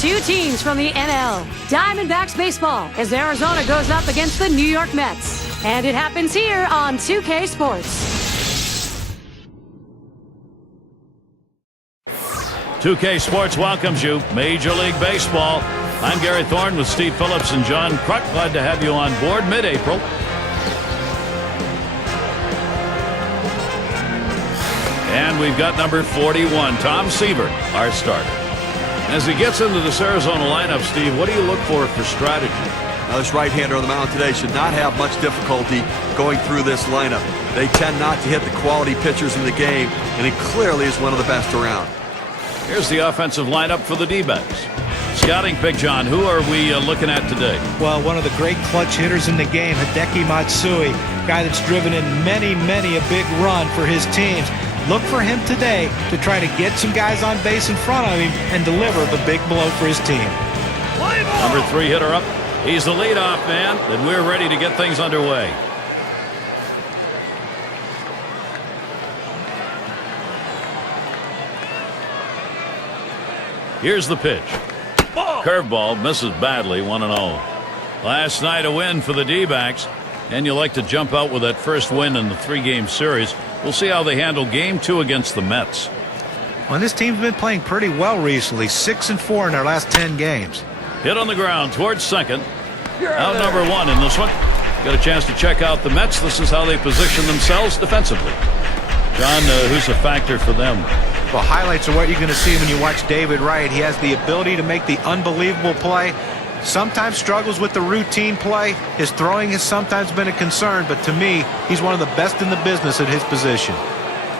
two teams from the NL. Diamondbacks baseball as Arizona goes up against the New York Mets. And it happens here on 2K Sports. 2K Sports welcomes you. Major League Baseball. I'm Gary Thorne with Steve Phillips and John Kruk. Glad to have you on board mid-April. And we've got number 41, Tom Seaver, our starter. As he gets into this Arizona lineup, Steve, what do you look for strategy? Now, this right-hander on the mound today should not have much difficulty going through this lineup. They tend not to hit the quality pitchers in the game, and he clearly is one of the best around. Here's the offensive lineup for the D-backs. Scouting pick, John. Who are we looking at today? Well, one of the great clutch hitters in the game, Hideki Matsui, guy that's driven in many a big run for his teams. Look for him today to try to get some guys on base in front of him and deliver the big blow for his team. Number 3 hitter up. He's the leadoff man, and we're ready to get things underway. Here's the pitch. Curveball misses badly, 1-0. Last night a win for the D-backs, and you like to jump out with that first win in the 3-game series. We'll see how they handle Game 2 against the Mets. Well, this team's been playing pretty well recently, 6-4 in their last 10 games. Hit on the ground towards second. Out number 1 in this one. Got a chance to check out the Mets. This is how they position themselves defensively. John, who's a factor for them? Well, highlights are what you're going to see when you watch David Wright. He has the ability to make the unbelievable play. Sometimes struggles with the routine play. His throwing has sometimes been a concern, but to me, he's one of the best in the business at his position.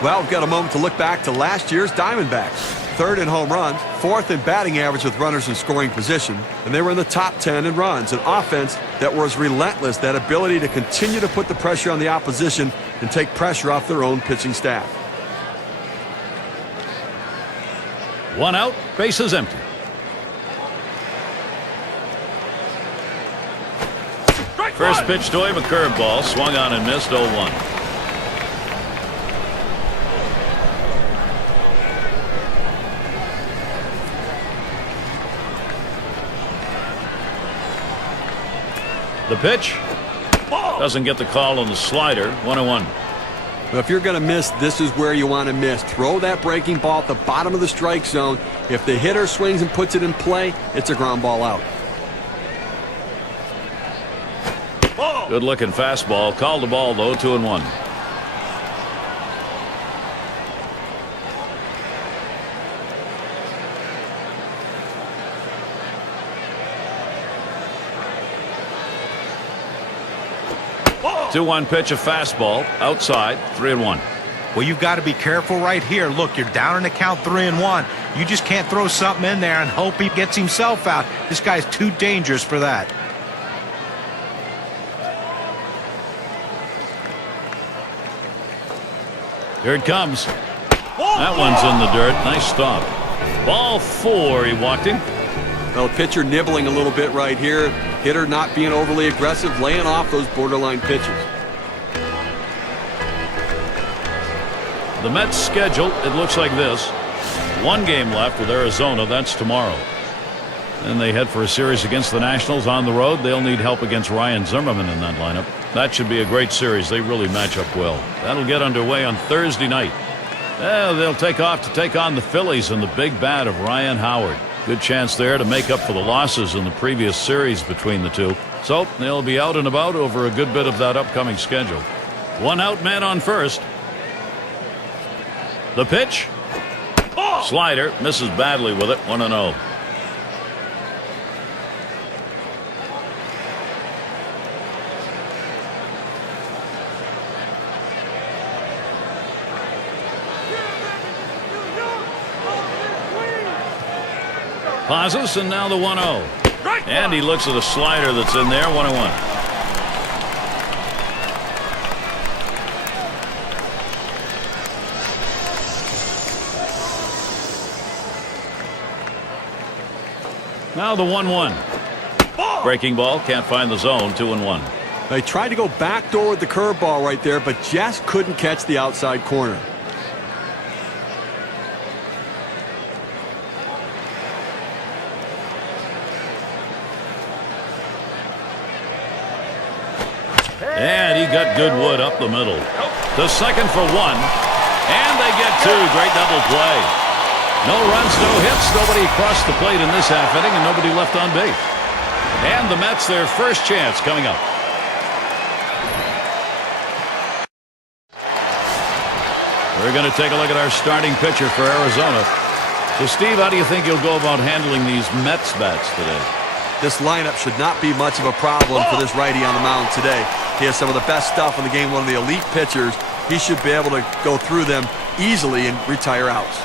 Well, we've got a moment to look back to last year's Diamondbacks. 3rd in home runs, 4th in batting average with runners in scoring position, and they were in the top 10 in runs. An offense that was relentless, that ability to continue to put the pressure on the opposition and take pressure off their own pitching staff. 1 out, bases empty. First pitch to him, a curveball, swung on and missed, 0-1. The pitch doesn't get the call on the slider, 1-1. Well, if you're going to miss, this is where you want to miss. Throw that breaking ball at the bottom of the strike zone. If the hitter swings and puts it in play, it's a ground ball out. Good looking fastball. Called the ball though, 2-1. Two-one pitch, a fastball outside, 3-1. Well, you've got to be careful right here. Look, you're down in the count, 3-1. You just can't throw something in there and hope he gets himself out. This guy's too dangerous for that. Here it comes. That one's in the dirt. Nice stop. Ball 4. He walked him. Well, pitcher nibbling a little bit right here. Hitter not being overly aggressive, laying off those borderline pitches. The Mets schedule, it looks like this. 1 game left with Arizona. That's tomorrow. Then they head for a series against the Nationals on the road. They'll need help against Ryan Zimmerman in that lineup. That should be a great series. They really match up well. That'll get underway on Thursday night. They'll take off to take on the Phillies in the big bat of Ryan Howard. Good chance there to make up for the losses in the previous series between the two. So they'll be out and about over a good bit of that upcoming schedule. 1 out, man on first. The pitch. Slider misses badly with it, 1-0. Pauses, and now the 1-0. And he looks at a slider that's in there, 1-1. Now the 1-1. Breaking ball, can't find the zone, 2-1. They tried to go backdoor with the curveball right there, but just couldn't catch the outside corner. And he got good wood up the middle. To second for one. And they get two. Great double play. No runs, no hits. Nobody crossed the plate in this half inning and nobody left on base. And the Mets their first chance coming up. We're going to take a look at our starting pitcher for Arizona. So, Steve, how do you think you'll go about handling these Mets bats today? This lineup should not be much of a problem for this righty on the mound today. He has some of the best stuff in the game, one of the elite pitchers. He should be able to go through them easily and retire outs.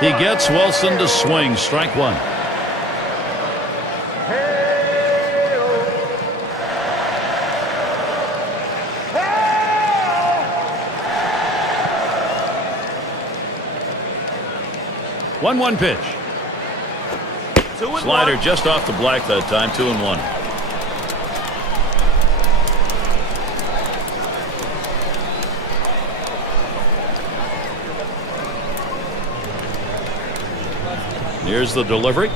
He gets Wilson to swing. Strike one. One pitch. Slider just off the black that time. 2-1. Here's the delivery.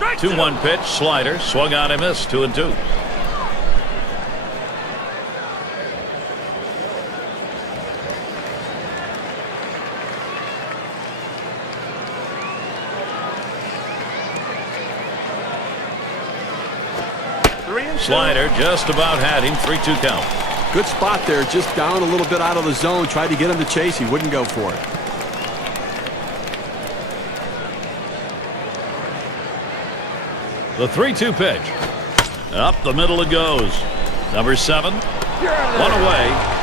2-1 pitch. Slider swung on and missed. 2-2. Slider just about had him. 3-2 count. Good spot there. Just down a little bit out of the zone. Tried to get him to chase. He wouldn't go for it. The 3-2 pitch. Up the middle it goes. Number 7. One away.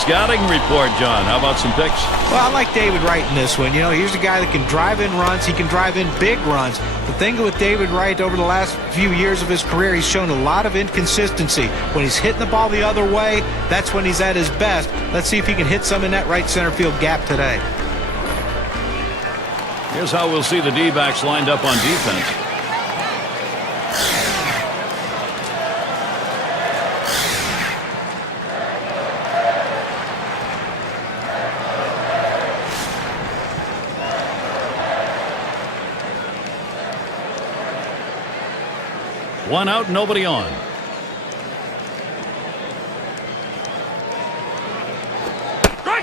Scouting report, John. How about some picks? Well, I like David Wright in this one. You know, here's a guy that can drive in runs. He can drive in big runs. The thing with David Wright over the last few years of his career, he's shown a lot of inconsistency. When he's hitting the ball the other way, that's when he's at his best. Let's see if he can hit some in that right center field gap today. Here's how we'll see the D-backs lined up on defense. One out, nobody on.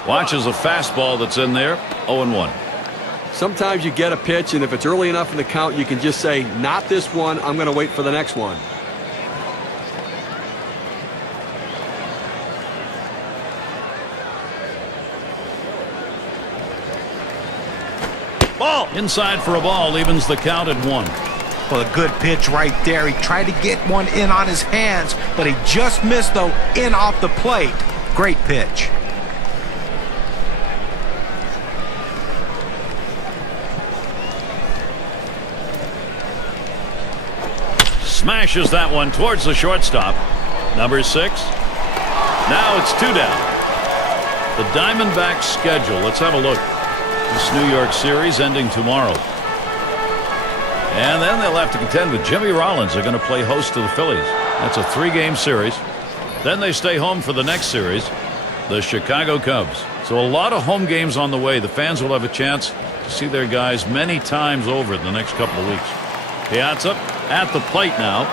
Watches a fastball that's in there. 0-1. Sometimes you get a pitch, and if it's early enough in the count, you can just say, not this one. I'm going to wait for the next one. Ball. Inside for a ball. Evens the count at 1. Well, a good pitch right there. He tried to get one in on his hands, but he just missed, though, in off the plate. Great pitch. Smashes that one towards the shortstop. Number 6. Now it's 2 down. The Diamondbacks schedule. Let's have a look. This New York series ending tomorrow. And then they'll have to contend with Jimmy Rollins. They're going to play host to the Phillies. That's a 3-game series. Then they stay home for the next series, the Chicago Cubs. So a lot of home games on the way. The fans will have a chance to see their guys many times over in the next couple of weeks. Piazza at the plate now.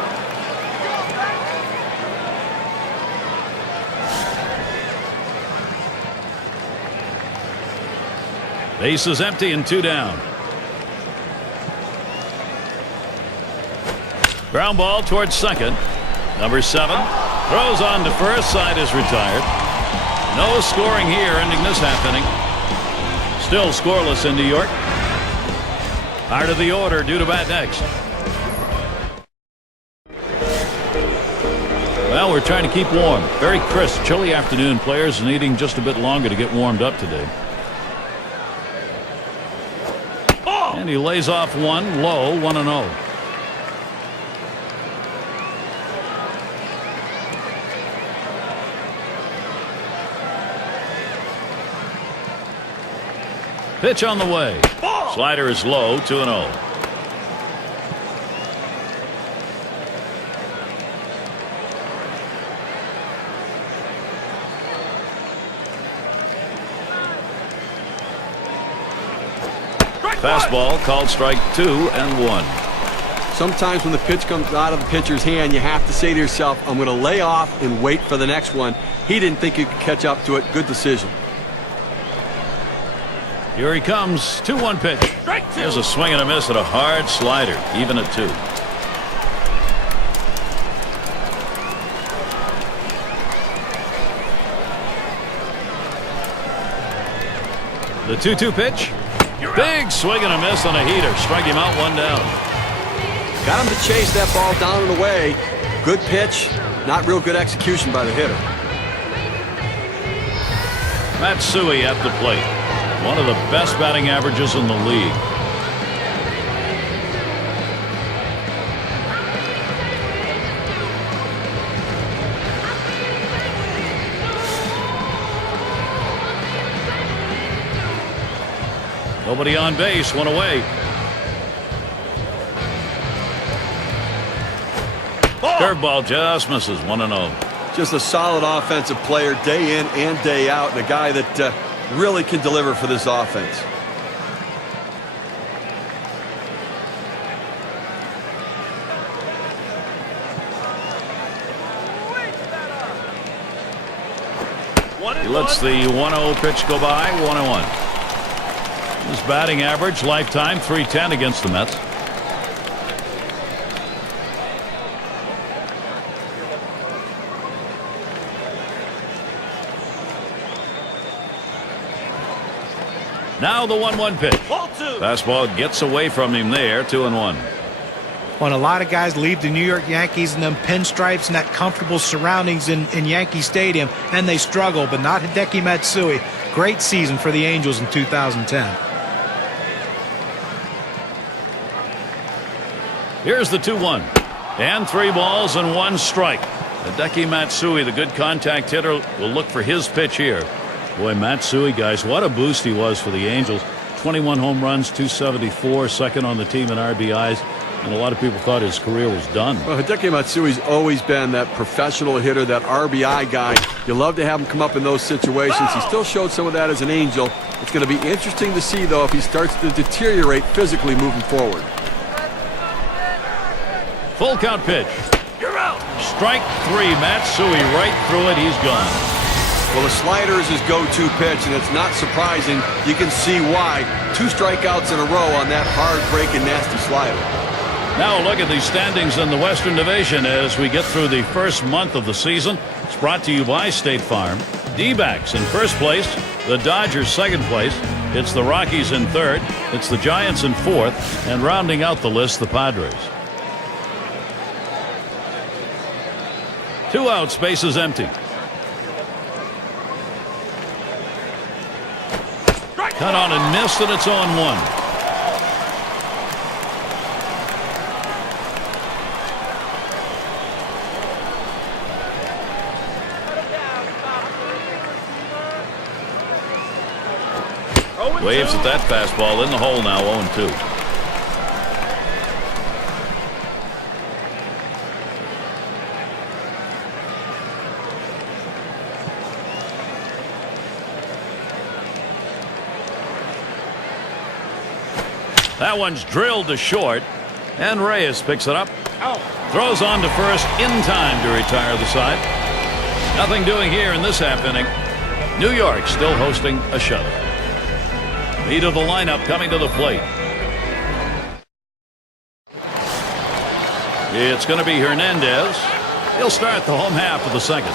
Base is empty and 2 down. Ground ball towards second. Number 7 throws on to first. Side is retired. No scoring here, ending this half inning. Still scoreless in New York. Part of the order due to bat next. Well, we're trying to keep warm. Very crisp, chilly afternoon. Players needing just a bit longer to get warmed up today. And he lays off one low. 1-0. Pitch on the way. Slider is low. 2-0. Fastball called strike 2 and 1. Sometimes when the pitch comes out of the pitcher's hand, you have to say to yourself, I'm going to lay off and wait for the next one. He didn't think he could catch up to it. Good decision. Here he comes. 2-1 pitch. There's a swing and a miss at a hard slider. Even at 2. The 2-2 pitch. Big swing and a miss on a heater. Strike him out, 1 down. Got him to chase that ball down and away. Good pitch. Not real good execution by the hitter. Matsui at the plate. One of the best batting averages in the league. Nobody on base, 1 away. Curveball just misses, 1-0. Just a solid offensive player day in and day out, and a guy that really can deliver for this offense. He lets the 1-0 pitch go by, 1-1. His batting average lifetime .310 against the Mets. Now the 1-1 pitch. Fastball gets away from him there, 2-1. When a lot of guys leave the New York Yankees in them pinstripes and that comfortable surroundings in Yankee Stadium, and they struggle, but not Hideki Matsui. Great season for the Angels in 2010. Here's the 2-1. And 3 balls and 1 strike. Hideki Matsui, the good contact hitter, will look for his pitch here. Boy, Matsui, guys, what a boost he was for the Angels. 21 home runs, 274, second on the team in RBIs, and a lot of people thought his career was done. Well, Hideki Matsui's always been that professional hitter, that RBI guy. You love to have him come up in those situations. He still showed some of that as an Angel. It's going to be interesting to see, though, if he starts to deteriorate physically moving forward. Full count pitch. You're out. Strike 3. Matsui right through it. He's gone. Well, the slider is his go-to pitch, and it's not surprising. You can see why. 2 strikeouts in a row on that hard-breaking, nasty slider. Now look at the standings in the Western Division as we get through the first month of the season. It's brought to you by State Farm. D-backs in first place. The Dodgers second place. It's the Rockies in third. It's the Giants in fourth. And rounding out the list, the Padres. 2 outs, bases empty. Cut on and missed, and it's 0-1. Waves at that fastball in the hole now, 0-2. That one's drilled to short, and Reyes picks it up. Throws on to first in time to retire the side. Nothing doing here in this half inning. New York still hosting a shutout. Lead of the lineup coming to the plate. It's going to be Hernandez. He'll start the home half of the second.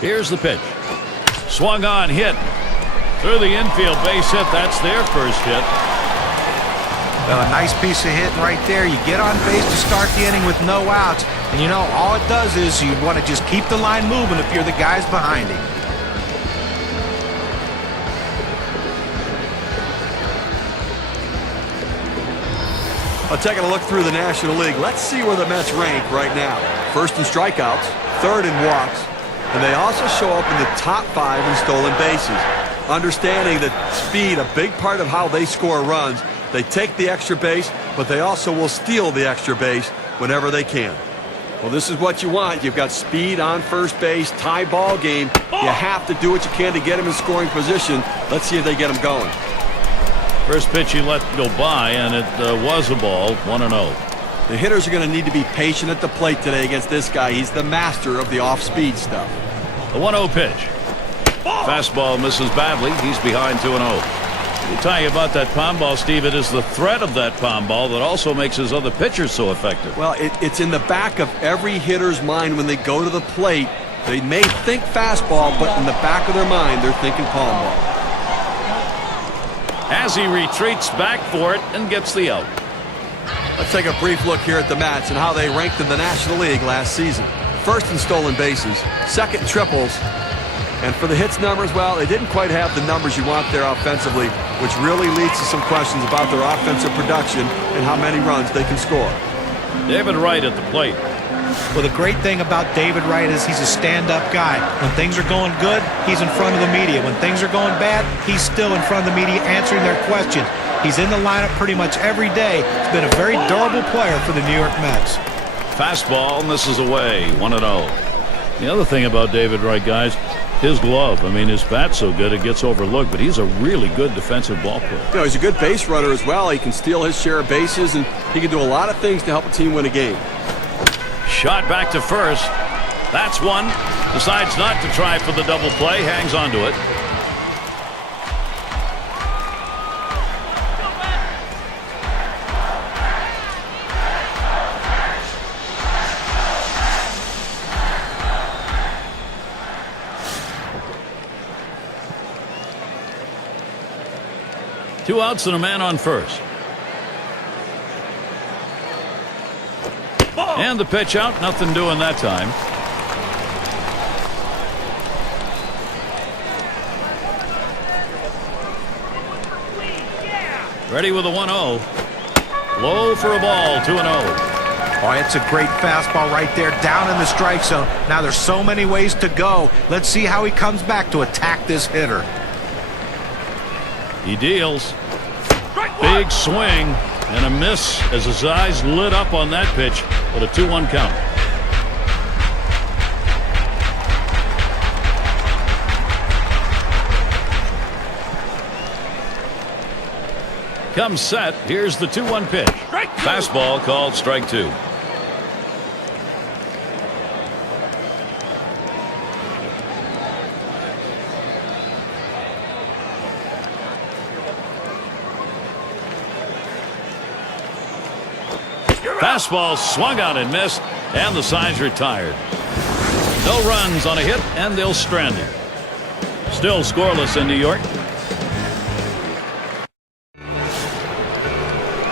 Here's the pitch. Swung on, hit. Through the infield, base hit. That's their first hit. Well, a nice piece of hitting right there. You get on base to start the inning with no outs. And, you know, all it does is you want to just keep the line moving if you're the guys behind him. Well, taking a look through the National League, let's see where the Mets rank right now. First in strikeouts, third in walks, and they also show up in the top 5 in stolen bases. Understanding that speed, a big part of how they score runs. They take the extra base, but they also will steal the extra base whenever they can. Well, this is what you want. You've got speed on first base, tie ball game. You have to do what you can to get him in scoring position. Let's see if they get him going. First pitch he let go by, and it was a ball, 1-0. The hitters are going to need to be patient at the plate today against this guy. He's the master of the off-speed stuff. The 1-0 pitch. Fastball misses badly. He's behind 2-0. I'll tell you about that pound ball, Steve. It is the threat of that pound ball that also makes his other pitchers so effective. Well, it's in the back of every hitter's mind when they go to the plate. They may think fastball, but in the back of their mind, they're thinking palm ball. As he retreats back for it and gets the out. Let's take a brief look here at the Mets and how they ranked in the National League last season. First in stolen bases, second in triples, and for the hits numbers, well, they didn't quite have the numbers you want there offensively, which really leads to some questions about their offensive production and how many runs they can score. David Wright at the plate. Well, the great thing about David Wright is he's a stand-up guy. When things are going good, he's in front of the media. When things are going bad, he's still in front of the media answering their questions. He's in the lineup pretty much every day. He's been a very durable player for the New York Mets. Fastball misses away, 1-0. The other thing about David Wright, guys, his glove. I mean, his bat's so good it gets overlooked, but he's a really good defensive ball player. You know, he's a good base runner as well. He can steal his share of bases, and he can do a lot of things to help a team win a game. Shot back to first. That's one. Decides not to try for the double play. Hangs on to it. Two outs and a man on first. And the pitch out, nothing doing that time. Ready with a 1-0. Low for a ball, 2-0. Oh, it's a great fastball right there down in the strike zone. Now there's so many ways to go. Let's see how he comes back to attack this hitter. He deals. Big swing and a miss as his eyes lit up on that pitch with a 2-1 count. Comes set. Here's the 2-1 pitch. Fastball called strike two. Fastball swung out and missed, and the side's retired. No runs on a hit, and they'll strand him. Still scoreless in New York.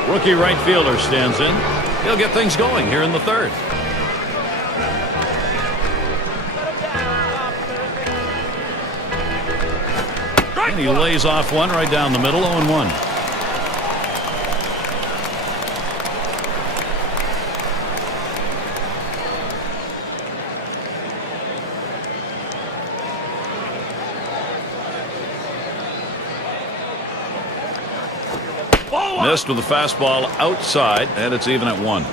Rookie right fielder stands in. He'll get things going here in the third. And he lays off one right down the middle, 0-1. Missed with the fastball outside, and it's even at 1.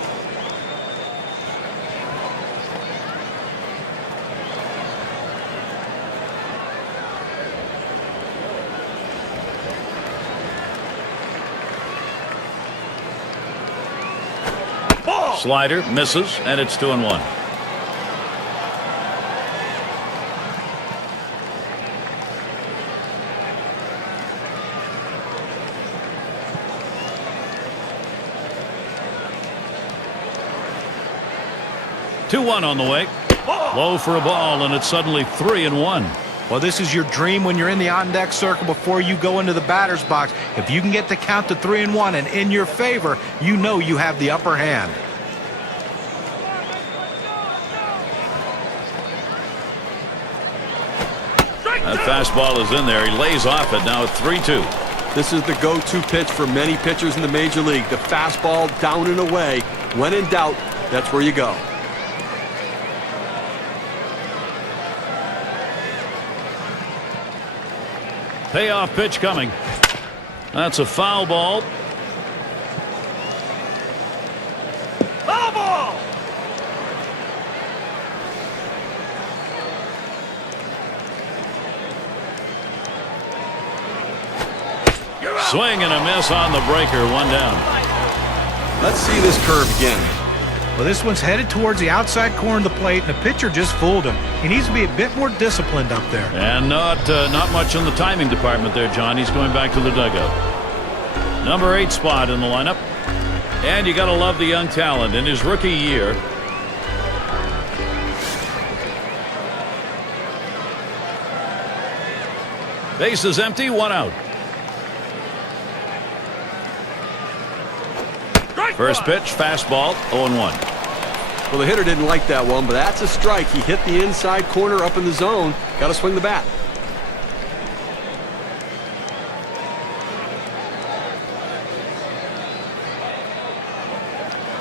Slider misses, and it's 2-1. On the way. Low for a ball, and it's suddenly 3-1. Well, this is your dream when you're in the on-deck circle before you go into the batter's box. If you can get the count to 3-1 and in your favor, you know you have the upper hand. That fastball is in there. He lays off it. Now at 3-2. This is the go-to pitch for many pitchers in the major league. The fastball down and away. When in doubt, that's where you go. Payoff pitch coming. That's a foul ball. Foul ball! Swing and a miss on the breaker. One down. Let's see this curve again. Well, this one's headed towards the outside corner of the plate, and the pitcher just fooled him. He needs to be a bit more disciplined up there. And not much in the timing department there, John. He's going back to the dugout. Number 8 spot in the lineup. And you got to love the young talent in his rookie year. Base is empty, 1 out. First pitch, fastball, 0-1. Well, the hitter didn't like that one, but that's a strike. He hit the inside corner up in the zone. Got to swing the bat.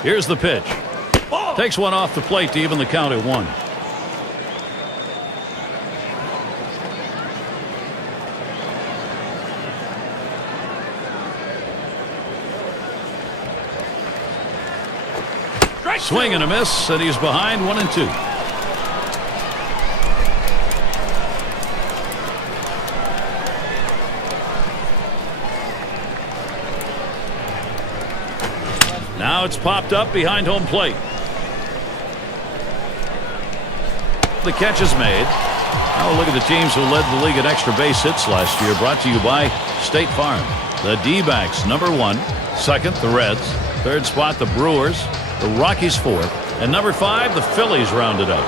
Here's the pitch. Takes one off the plate to even the count at 1. Swing and a miss, and he's behind 1-2. Now it's popped up behind home plate. The catch is made. Now look at the teams who led the league in extra base hits last year. Brought to you by State Farm. The D-backs, number 1. Second, the Reds. Third spot, the Brewers. The Rockies 4th. And number 5, the Phillies rounded up.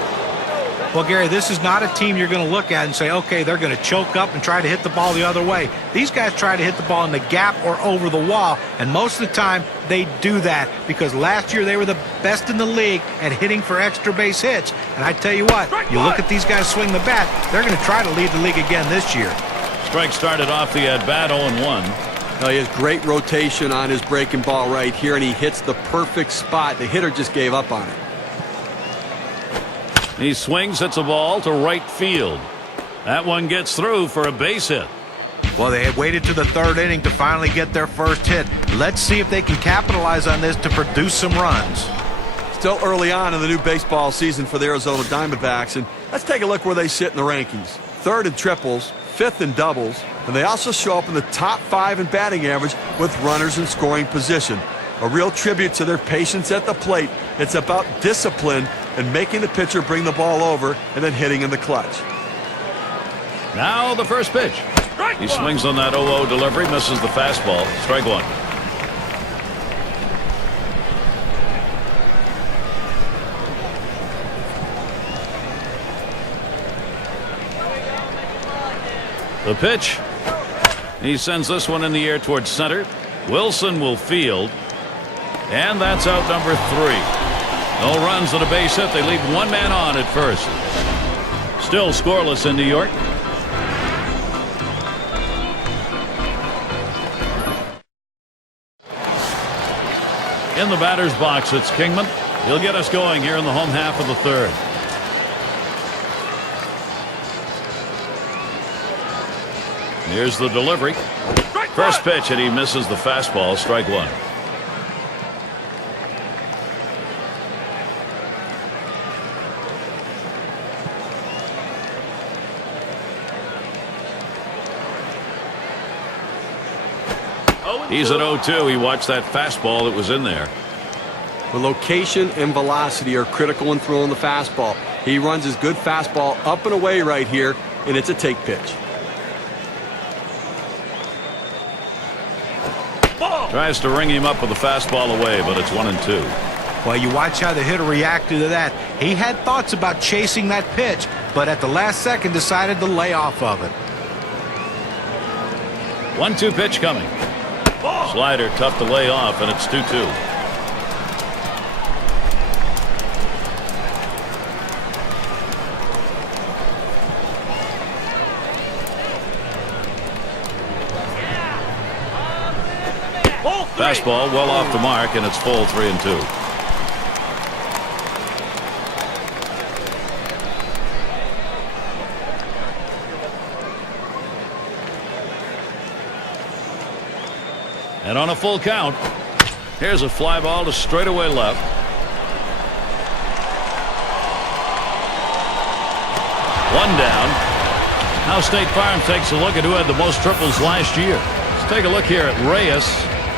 Well, Gary, this is not a team you're going to look at and say, okay, they're going to choke up and try to hit the ball the other way. These guys try to hit the ball in the gap or over the wall, and most of the time they do that because last year they were the best in the league at hitting for extra base hits. And I tell you what, you look at these guys swing the bat, they're going to try to lead the league again this year. Strike started off the at-bat 0-1. He has great rotation on his breaking ball right here, and he hits the perfect spot. The hitter just gave up on it. He swings, hits a ball to right field. That one gets through for a base hit. Well, they had waited to the 3rd inning to finally get their first hit. Let's see if they can capitalize on this to produce some runs. Still early on in the new baseball season for the Arizona Diamondbacks, and let's take a look where they sit in the rankings. 3rd in triples, 5th in doubles, and they also show up in the top 5 in batting average with runners in scoring position. A real tribute to their patience at the plate. It's about discipline and making the pitcher bring the ball over and then hitting in the clutch. Now the first pitch. He swings on that 0-0 delivery, misses the fastball. Strike 1. The pitch. He sends this one in the air towards center. Wilson will field. And that's out number 3. No runs and a base hit. They leave one man on at first. Still scoreless in New York. In the batter's box, it's Kingman. He'll get us going here in the home half of the 3rd. Here's the delivery. First pitch, and he misses the fastball. Strike 1. He's at 0-2. He watched that fastball that was in there. The location and velocity are critical in throwing the fastball. He runs his good fastball up and away right here, and it's a take pitch. Tries to ring him up with a fastball away, but it's 1-2. Well, you watch how the hitter reacted to that. He had thoughts about chasing that pitch, but at the last second decided to lay off of it. 1-2 pitch coming. Slider tough to lay off, and it's 2-2. Fastball well off the mark, and it's full 3-2. And on a full count, here's a fly ball to straightaway left. One down. Now State Farm takes a look at who had the most triples last year. take a look here at Reyes.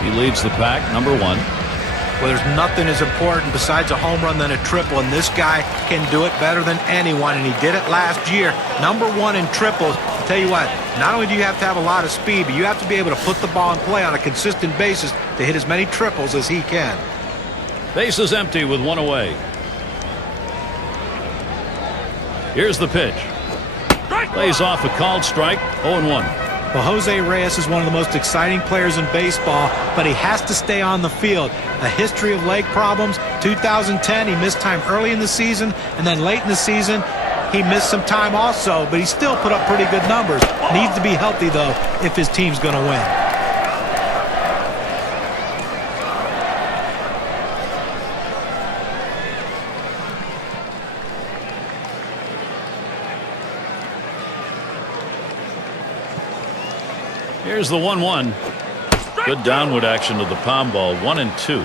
He leads the pack, number 1. Well, there's nothing as important besides a home run than a triple, and this guy can do it better than anyone, and he did it last year. Number 1 in triples. I'll tell you what, not only do you have to have a lot of speed, but you have to be able to put the ball in play on a consistent basis to hit as many triples as he can. Base is empty with 1 away. Here's the pitch. Lays off a called strike, 0-1. Well, Jose Reyes is one of the most exciting players in baseball, but he has to stay on the field. A history of leg problems. 2010, he missed time early in the season, and then late in the season, he missed some time also, but he still put up pretty good numbers. Needs to be healthy, though, if his team's going to win. Here's the 1-1. Good downward action to the palm ball, 1-2.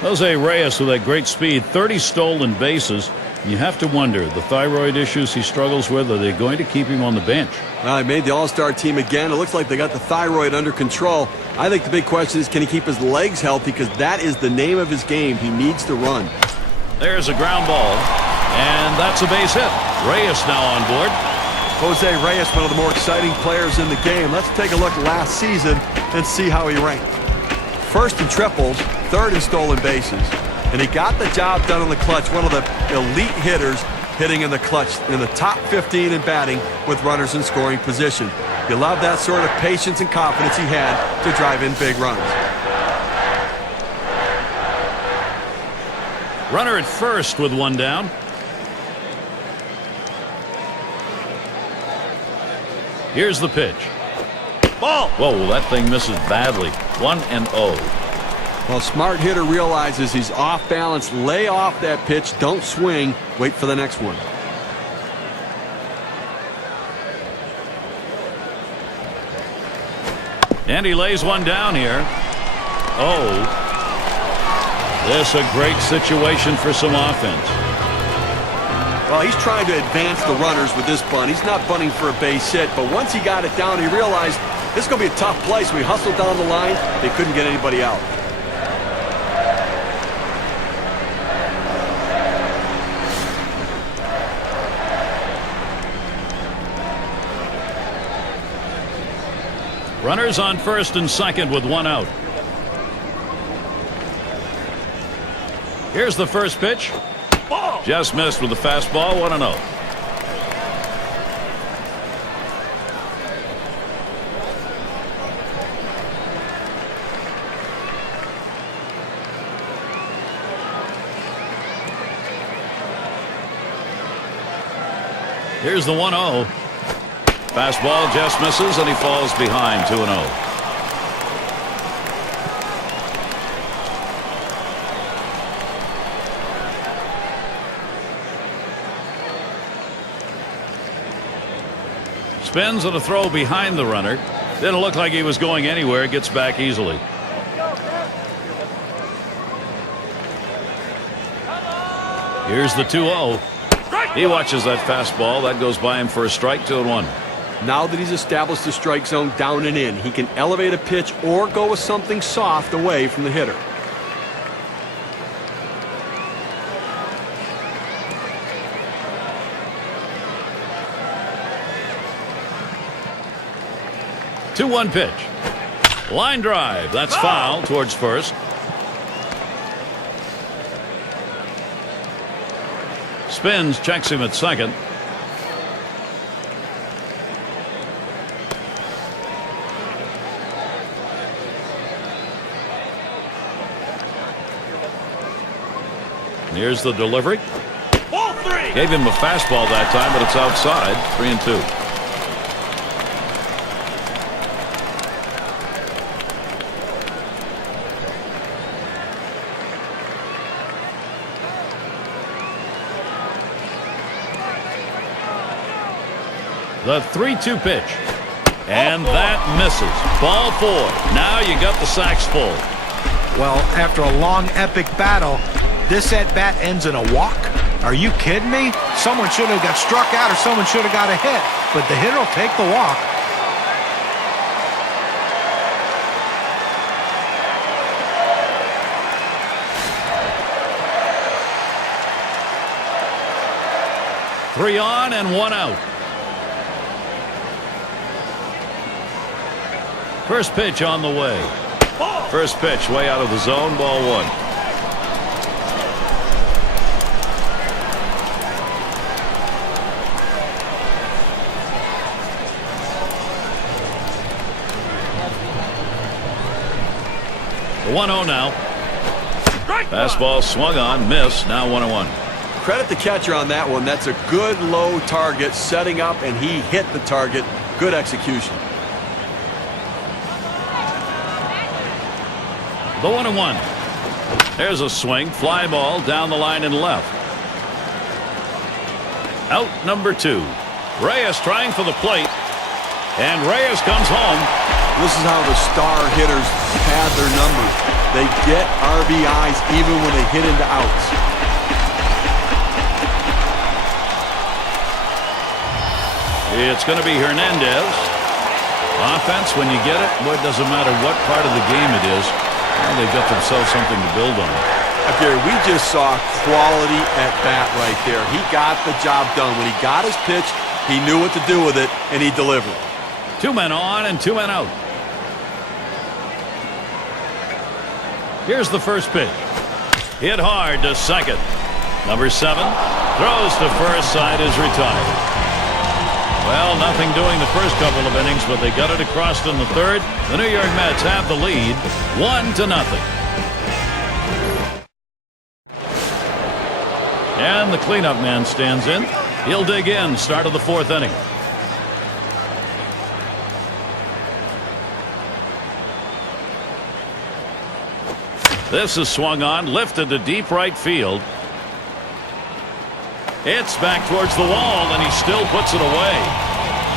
Jose Reyes with that great speed, 30 stolen bases. You have to wonder, the thyroid issues he struggles with, are they going to keep him on the bench? Well, he made the All-Star team again. It looks like they got the thyroid under control. I think the big question is, can he keep his legs healthy? Because that is the name of his game. He needs to run. There's a ground ball, and that's a base hit. Reyes now on board. Jose Reyes, one of the more exciting players in the game. Let's take a look last season and see how he ranked. First in triples, 3rd in stolen bases, and he got the job done in the clutch. One of the elite hitters hitting in the clutch, in the top 15 in batting with runners in scoring position. You love that sort of patience and confidence he had to drive in big runs. Runner at first with 1 down. Here's the pitch. Ball. Whoa, that thing misses badly. 1-0. Well, smart hitter realizes he's off balance. Lay off that pitch. Don't swing. Wait for the next one. And he lays one down here. Oh. This a great situation for some offense. Well, he's trying to advance the runners with this bunt. He's not bunting for a base hit, but once he got it down, he realized this is going to be a tough play, so he hustled down the line. They couldn't get anybody out. Runners on first and second with 1 out. Here's the first pitch. Ball. Just missed with the fastball. 1-0. Here's the 1-0. Fastball just misses, and he falls behind. 2-0. Spins and a throw behind the runner. Didn't look like he was going anywhere. Gets back easily. Here's the 2-0. He watches that fastball. That goes by him for a strike. 2-1. Now that he's established the strike zone down and in, he can elevate a pitch or go with something soft away from the hitter. Two-one pitch. Line drive. That's foul towards first. Spins, checks him at second. Here's the delivery. Ball 3. Gave him a fastball that time, but it's outside. 3-2. The 3-2 pitch. And that misses. Ball 4. Now you got the sacks full. Well, after a long, epic battle, this at-bat ends in a walk? Are you kidding me? Someone should have got struck out or someone should have got a hit. But the hitter will take the walk. 3 on and 1 out. First pitch on the way. First pitch way out of the zone, ball 1. The 1-0 now. Fastball swung on, miss, now 1-1. Credit the catcher on that one. That's a good low target, setting up, and he hit the target. Good execution. The 1-1. There's a swing, fly ball down the line and left. Out number 2. Reyes trying for the plate, and Reyes comes home. This is how the star hitters pad their numbers. They get RBIs even when they hit into outs. It's going to be Hernandez. Offense, when you get it, well, it doesn't matter what part of the game it is. Well, they've got themselves something to build on. Gary, we just saw quality at bat right there. He got the job done. When he got his pitch, he knew what to do with it, and he delivered. 2 men on and 2 men out. Here's the first pitch. Hit hard to second. Number 7 throws to first, side is retired. Well, nothing doing the first couple of innings, but they got it across in the third. The New York Mets have the lead, 1-0. And the cleanup man stands in. He'll dig in, start of the 4th inning. This is swung on, lifted to deep right field. It's back towards the wall, and he still puts it away.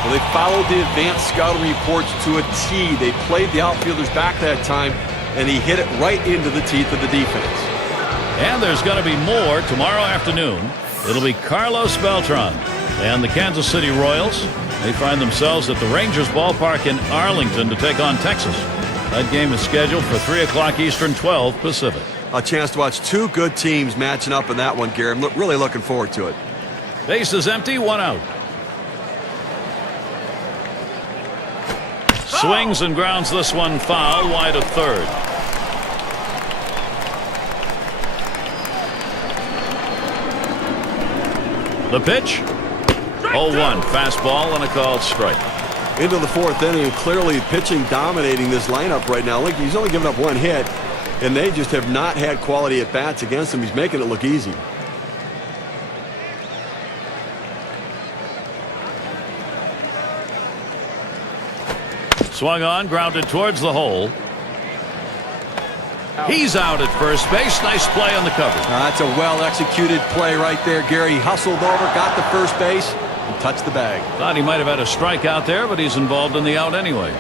Well, they followed the advanced scouting reports to a T. They played the outfielders back that time, and he hit it right into the teeth of the defense. And there's going to be more tomorrow afternoon. It'll be Carlos Beltran and the Kansas City Royals. They find themselves at the Rangers ballpark in Arlington to take on Texas. That game is scheduled for 3 o'clock Eastern, 12 Pacific. A chance to watch 2 good teams matching up in that one, Gary. I'm really looking forward to it. Base is empty, 1 out. Swings and grounds this one foul, wide of third. The pitch. 0-1, fastball and a called strike. Into the 4th inning, clearly pitching dominating this lineup right now. Look, he's only given up 1 hit, and they just have not had quality at bats against him. He's making it look easy. Swung on, grounded towards the hole. He's out at first base. Nice play on the cover. That's a well-executed play right there, Gary. He hustled over, got the first base, and touched the bag. Thought he might have had a strikeout there, but he's involved in the out anyway.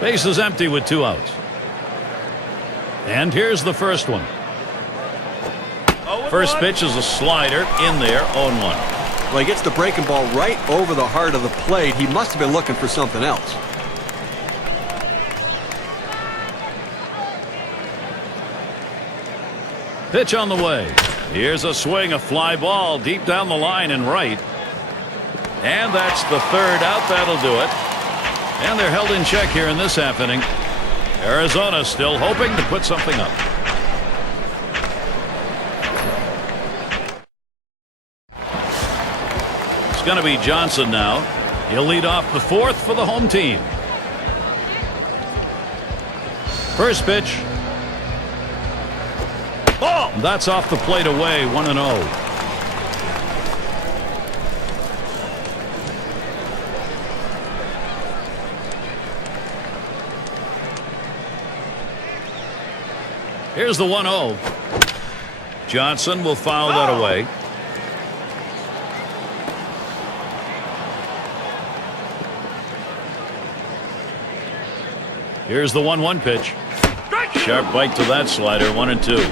Base is empty with 2 outs. And here's the first one. First pitch is a slider in there, 0-1. Well, he gets the breaking ball right over the heart of the plate. He must have been looking for something else. Pitch on the way. Here's a swing, a fly ball deep down the line and right. And that's the 3rd out. That'll do it. And they're held in check here in this half inning. Arizona still hoping to put something up. It's going to be Johnson now. He'll lead off the 4th for the home team. First pitch. Ball. That's off the plate away, 1-0. Here's the 1-0. Johnson will foul that away. Here's the 1-1 pitch. Sharp bite to that slider, 1-2.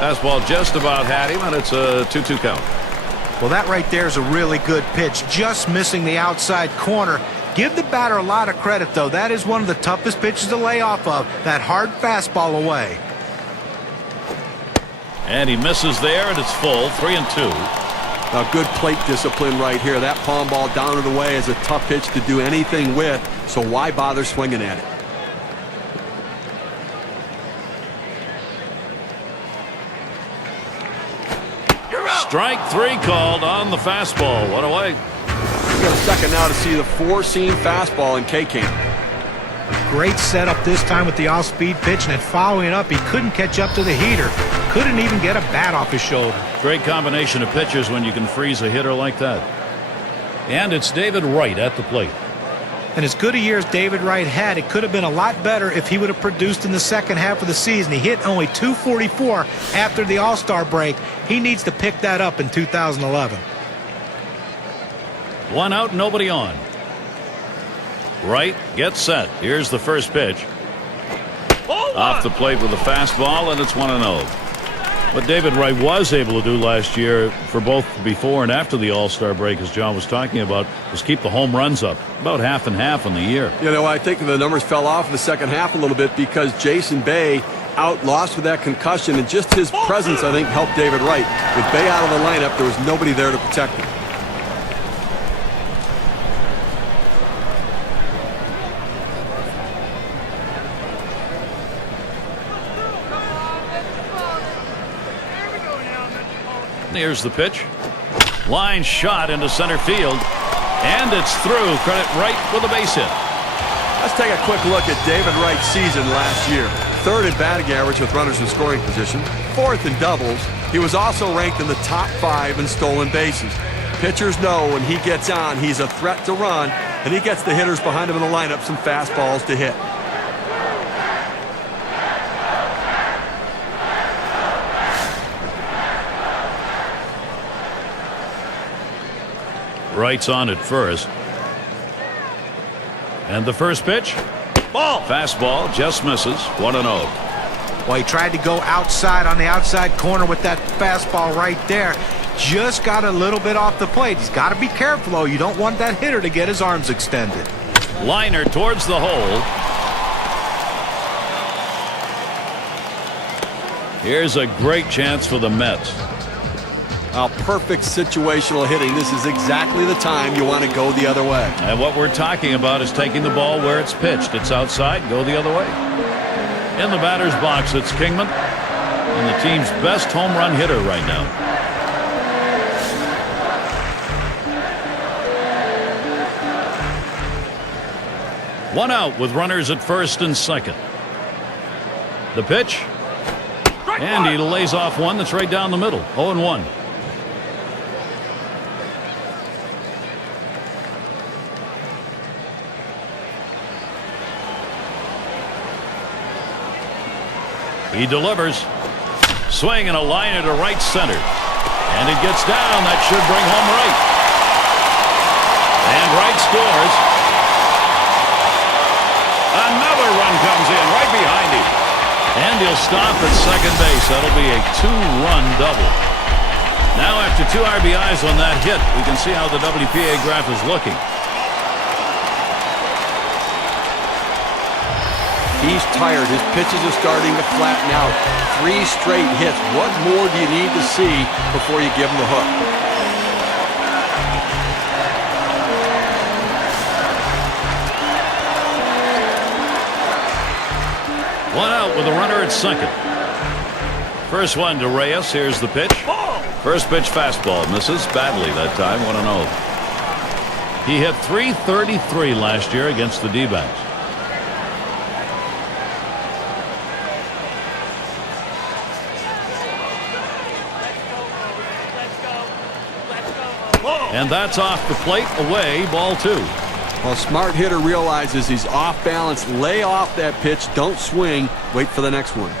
Fastball just about had him, and it's a 2-2 count. Well, that right there is a really good pitch, just missing the outside corner. Give the batter a lot of credit, though. That is one of the toughest pitches to lay off of, that hard fastball away. And he misses there, and it's full, 3-2. A good plate discipline right here. That palm ball down and away is a tough pitch to do anything with, so why bother swinging at it? Strike 3 called on the fastball. One away. We got a second now to see the four-seam fastball in K-Camp. Great setup this time with the off-speed pitch, and then following it up, he couldn't catch up to the heater. Couldn't even get a bat off his shoulder. Great combination of pitchers when you can freeze a hitter like that. And it's David Wright at the plate. And as good a year as David Wright had, it could have been a lot better if he would have produced in the second half of the season. He hit only .244 after the All-Star break. He needs to pick that up in 2011. 1 out, nobody on. Wright gets set. Here's the first pitch. Off the plate with a fastball, and it's 1-0. What David Wright was able to do last year for both before and after the All-Star break, as John was talking about, was keep the home runs up. About half and half on the year. You know, I think the numbers fell off in the second half a little bit because Jason Bay lost with that concussion, and just his presence, I think, helped David Wright. With Bay out of the lineup, there was nobody there to protect him. Here's the pitch. Line shot into center field. And it's through. Credit Wright with a base hit. Let's take a quick look at David Wright's season last year. 3rd in batting average with runners in scoring position. 4th in doubles. He was also ranked in the top 5 in stolen bases. Pitchers know when he gets on, he's a threat to run, and he gets the hitters behind him in the lineup some fastballs to hit. Wright's on at first. And the first pitch. Ball. Fastball just misses. 1-0. Well, he tried to go outside on the outside corner with that fastball right there. Just got a little bit off the plate. He's got to be careful, though. You don't want that hitter to get his arms extended. Liner towards the hole. Here's a great chance for the Mets. Perfect situational hitting. This is exactly the time you want to go the other way. And what we're talking about is taking the ball where it's pitched. It's outside, go the other way. In the batter's box, it's Kingman, and the team's best home run hitter right now. One out with runners at first and second. The pitch. And he lays off one that's right down the middle. 0-1. He delivers. Swing and a liner to right center. And it gets down. That should bring home Wright. And Wright scores. Another run comes in right behind him. And he'll stop at second base. That'll be a 2-run double. Now after 2 RBIs on that hit, we can see how the WPA graph is looking. He's tired. His pitches are starting to flatten out. 3 straight hits. What more do you need to see before you give him the hook? One out with a runner at second. First one to Reyes. Here's the pitch. First pitch fastball. Misses badly that time. 1-0. He hit .333 last year against the D-backs. And that's off the plate, away, ball 2. Well, a smart hitter realizes he's off balance. Lay off that pitch. Don't swing. Wait for the next one.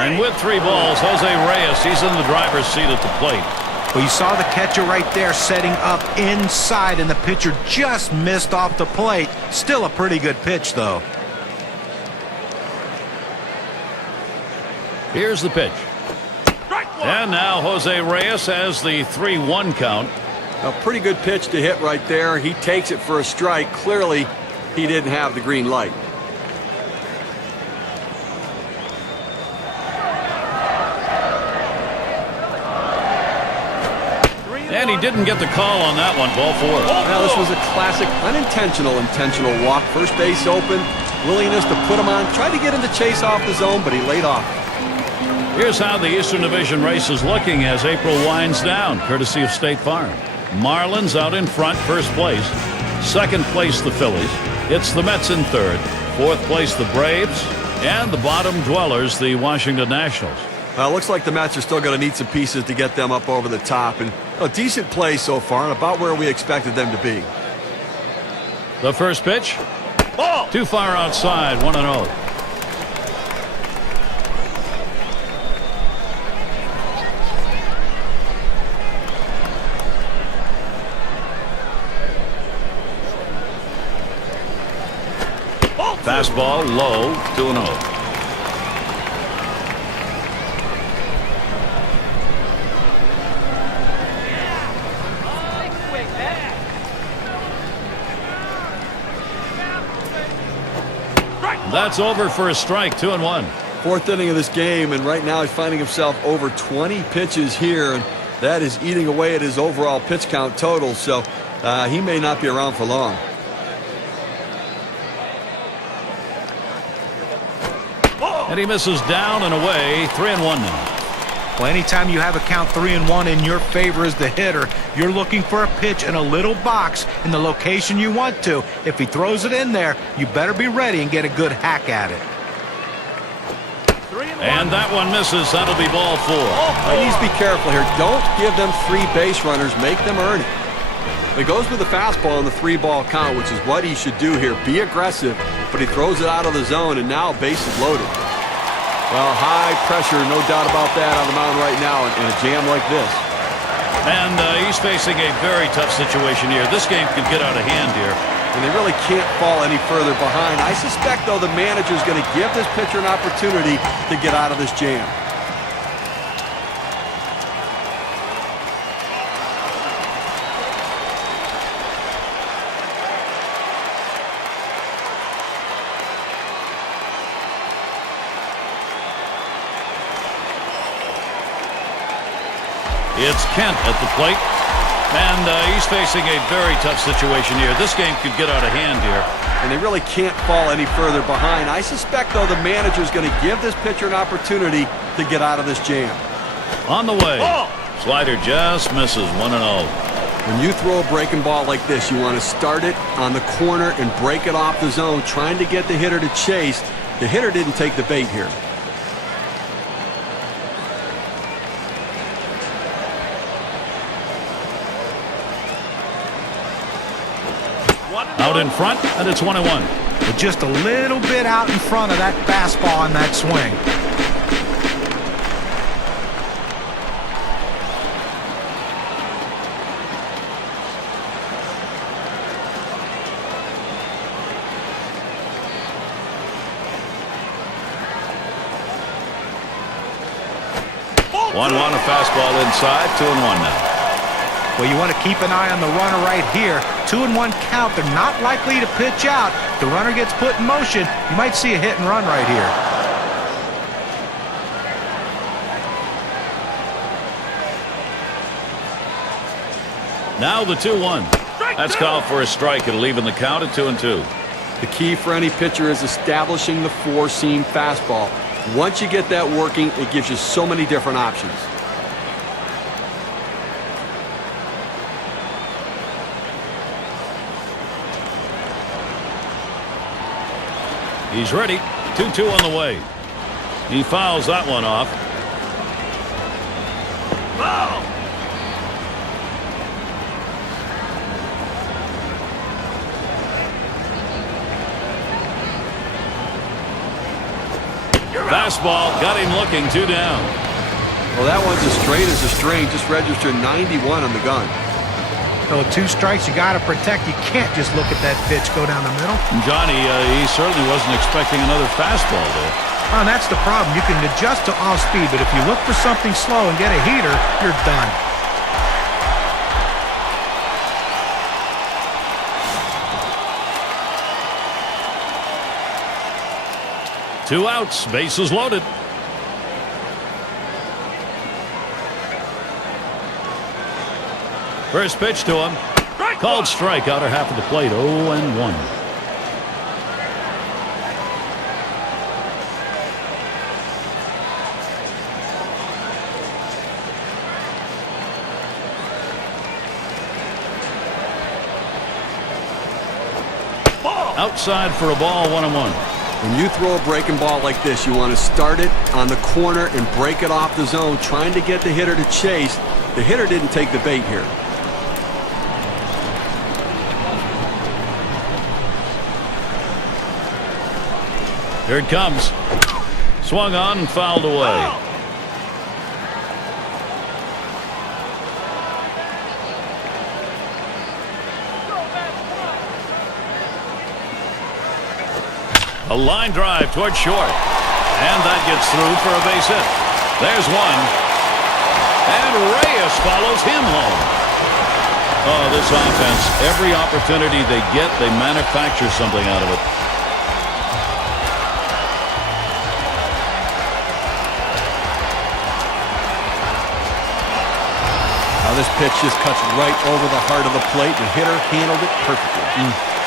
And with 3 balls, Jose Reyes, he's in the driver's seat at the plate. Well, you saw the catcher right there setting up inside, and the pitcher just missed off the plate. Still a pretty good pitch, though. Here's the pitch. And now Jose Reyes has the 3-1 count. A pretty good pitch to hit right there. He takes it for a strike. Clearly, he didn't have the green light. And he didn't get the call on that one. Ball 4. Well, this was a classic unintentional intentional walk. First base open. Willingness to put him on. Tried to get him to chase off the zone, but he laid off. Here's how the Eastern Division race is looking as April winds down, courtesy of State Farm. Marlins out in front, first place. Second place, the Phillies. It's the Mets in third. Fourth place, the Braves. And the bottom dwellers, the Washington Nationals. Looks like the Mets are still going to need some pieces to get them up over the top. And a decent play so far, and about where we expected them to be. The first pitch. Ball. Too far outside, 1-0. Fastball low, 2-0. That's over for a strike, 2-1. Fourth inning of this game, and right now he's finding himself over 20 pitches here, and that is eating away at his overall pitch count total, so he may not be around for long. And he misses down and away, 3-1 now. Well, anytime you have a count 3-1 in your favor as the hitter, you're looking for a pitch in a little box in the location you want to. If he throws it in there, you better be ready and get a good hack at it. And that one misses. That'll be ball 4. He needs to be careful here. Don't give them free base runners. Make them earn it. He goes with the fastball in the 3-ball count, which is what he should do here. Be aggressive, but he throws it out of the zone, and now bases loaded. Well, high pressure, no doubt about that on the mound right now in a jam like this. And he's facing a very tough situation here. This game could get out of hand here. And they really can't fall any further behind. I suspect, though, the manager's going to give this pitcher an opportunity to get out of this jam. It's Kent at the plate. And he's facing a very tough situation here. This game could get out of hand here. And they really can't fall any further behind. I suspect, though, the manager's going to give this pitcher an opportunity to get out of this jam. On the way. Slider just misses, 1-0. When you throw a breaking ball like this, you want to start it on the corner and break it off the zone, trying to get the hitter to chase. The hitter didn't take the bait here. Out in front, and it's 1-1. But just a little bit out in front of that fastball on that swing. A fastball inside, 2-1 now. Well, you want to keep an eye on the runner right here. 2-1 count. They're not likely to pitch out. If the runner gets put in motion, you might see a hit and run right here. Now the 2-1. That's called for a strike. It'll even the count at 2-2. The key for any pitcher is establishing the four-seam fastball. Once you get that working, it gives you so many different options. He's ready. 2-2 on the way. He fouls that one off. Fastball got him looking, 2 down. Well, that one's as straight as a string. Just registered 91 on the gun. So with 2 strikes, you got to protect. You can't just look at that pitch go down the middle. Johnny, he certainly wasn't expecting another fastball there. And that's the problem. You can adjust to off speed, but if you look for something slow and get a heater, you're done. Two outs, bases loaded. First pitch to him. Called strike, outer half of the plate, 0-1. Outside for a ball, 1-1. When you throw a breaking ball like this, you want to start it on the corner and break it off the zone, trying to get the hitter to chase. The hitter didn't take the bait here. Here it comes. Swung on and fouled away. A line drive towards short. And that gets through for a base hit. There's one. And Reyes follows him home. Oh, this offense, every opportunity they get, they manufacture something out of it. Now this pitch just cuts right over the heart of the plate. The hitter handled it perfectly.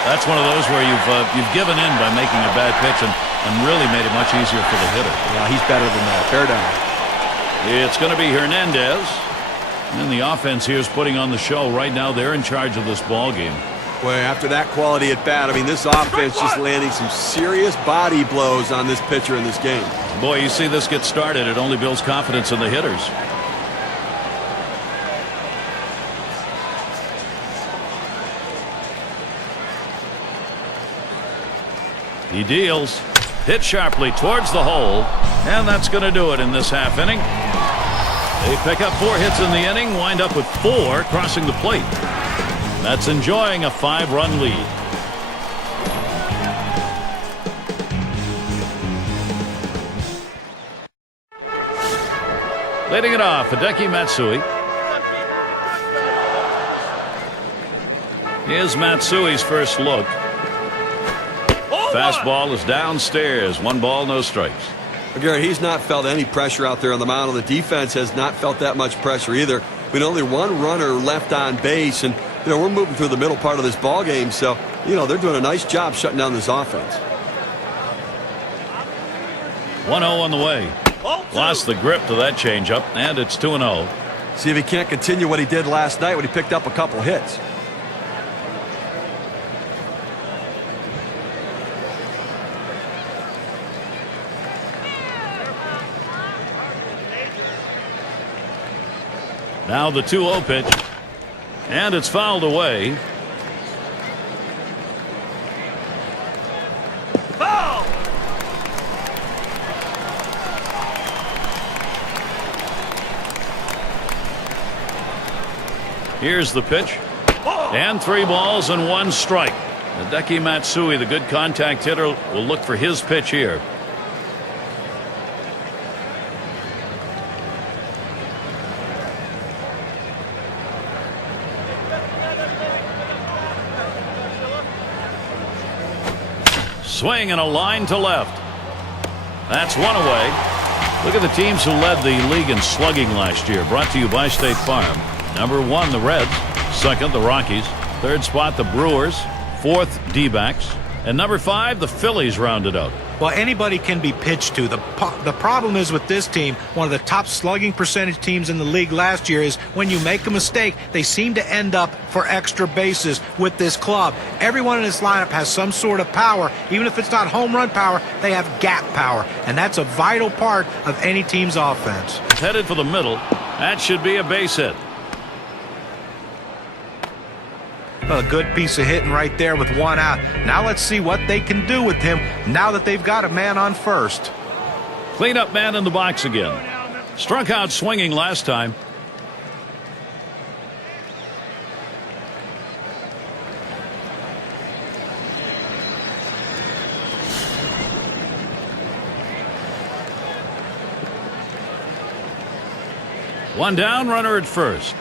That's one of those where you've given in by making a bad pitch and really made it much easier for the hitter. Yeah, he's better than that. Fair down. It's going to be Hernandez. And the offense here is putting on the show. Right now, they're in charge of this ball game. Boy, after that quality at bat, I mean, this offense just landing some serious body blows on this pitcher in this game. Boy, you see this get started, it only builds confidence in the hitters. He deals. Hit sharply towards the hole. And that's going to do it in this half inning. They pick up 4 hits in the inning, wind up with 4 crossing the plate. That's enjoying a 5-run lead. Leading it off, Hideki Matsui. Here's Matsui's first look. Fastball is downstairs. 1 ball, no strikes. Gary, he's not felt any pressure out there on the mound. The defense has not felt that much pressure either. With only 1 runner left on base, and we're moving through the middle part of this ball game, so they're doing a nice job shutting down this offense. 1-0 on the way. Lost the grip to that changeup, and it's 2-0. See if he can't continue what he did last night when he picked up a couple hits. Now the 2-0 pitch. And it's fouled away. Foul! Here's the pitch. And 3 balls and 1 strike. Hideki Matsui, the good contact hitter, will look for his pitch here. Swing and a line to left. That's 1 away. Look at the teams who led the league in slugging last year. Brought to you by State Farm. Number 1, the Reds. 2nd, the Rockies. 3rd spot, the Brewers. 4th, D-backs. And number 5, the Phillies rounded out. Well, anybody can be pitched to. The problem is with this team, one of the top slugging percentage teams in the league last year, is when you make a mistake, they seem to end up for extra bases with this club. Everyone in this lineup has some sort of power. Even if it's not home run power, they have gap power. And that's a vital part of any team's offense. Headed for the middle. That should be a base hit. Well, a good piece of hitting right there with 1 out. Now let's see what they can do with him now that they've got a man on first. Cleanup man in the box again. Struck out swinging last time. One down, runner at first.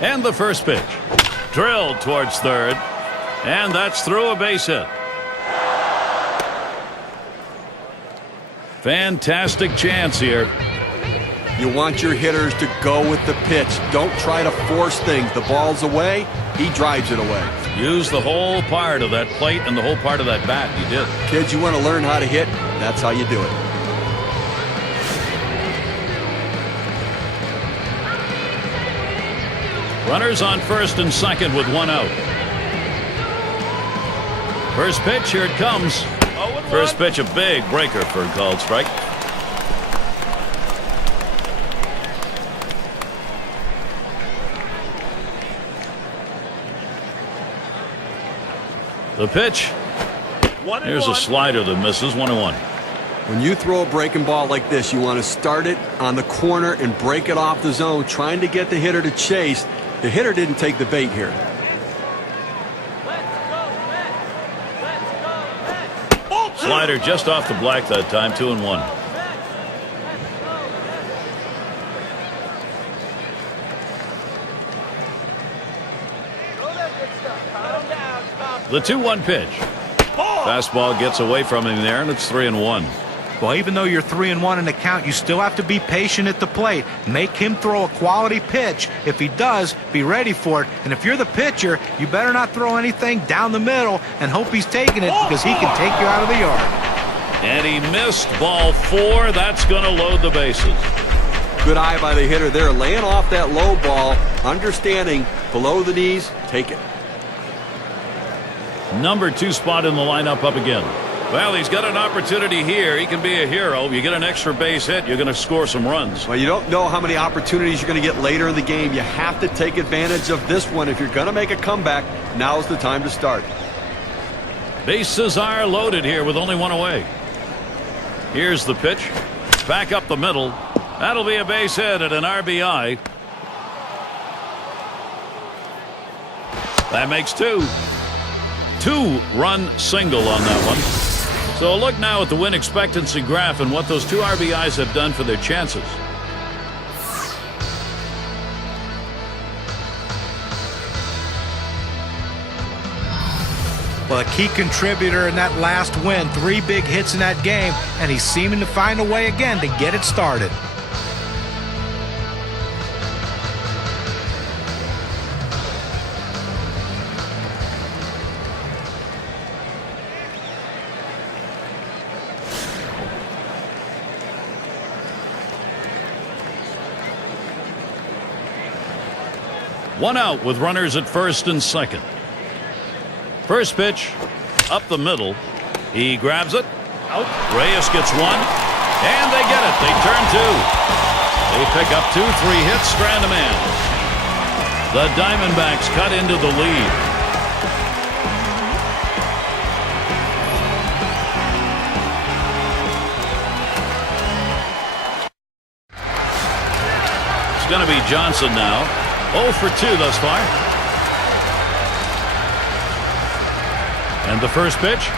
And the first pitch. Drilled towards third. And that's through a base hit. Fantastic chance here. You want your hitters to go with the pitch. Don't try to force things. The ball's away. He drives it away. Use the whole part of that plate and the whole part of that bat. You did. Kids, you want to learn how to hit? That's how you do it. Runners on first and second with one out. First pitch, here it comes. First pitch, a big breaker for a called strike. The pitch. Here's a slider that misses. 1-1. When you throw a breaking ball like this, you want to start it on the corner and break it off the zone, trying to get the hitter to chase. The hitter didn't take the bait here. Slider just off the black that time. 2-1. The 2-1 pitch. Fastball gets away from him there, and it's 3-1. Well, even though you're 3-1 in the count, you still have to be patient at the plate. Make him throw a quality pitch. If he does, be ready for it. And if you're the pitcher, you better not throw anything down the middle and hope he's taking it, because he can take you out of the yard. And he missed ball 4. That's going to load the bases. Good eye by the hitter there, laying off that low ball, understanding below the knees, take it. Number 2 spot in the lineup up again. Well, he's got an opportunity here. He can be a hero. You get an extra base hit, you're going to score some runs. Well, you don't know how many opportunities you're going to get later in the game. You have to take advantage of this one. If you're going to make a comeback, now's the time to start. Bases are loaded here with only one away. Here's the pitch. Back up the middle. That'll be a base hit and an RBI. That makes 2. 2-run single on that one. So look now at the win expectancy graph and what those 2 RBIs have done for their chances. Well, a key contributor in that last win. 3 big hits in that game, and he's seeming to find a way again to get it started. One out with runners at first and second. First pitch up the middle. He grabs it. Out. Reyes gets 1. And they get it. They turn 2. They pick up 2, 3 hits, strand a man. The Diamondbacks cut into the lead. It's going to be Johnson now. 0 for 2 thus far. And the first pitch.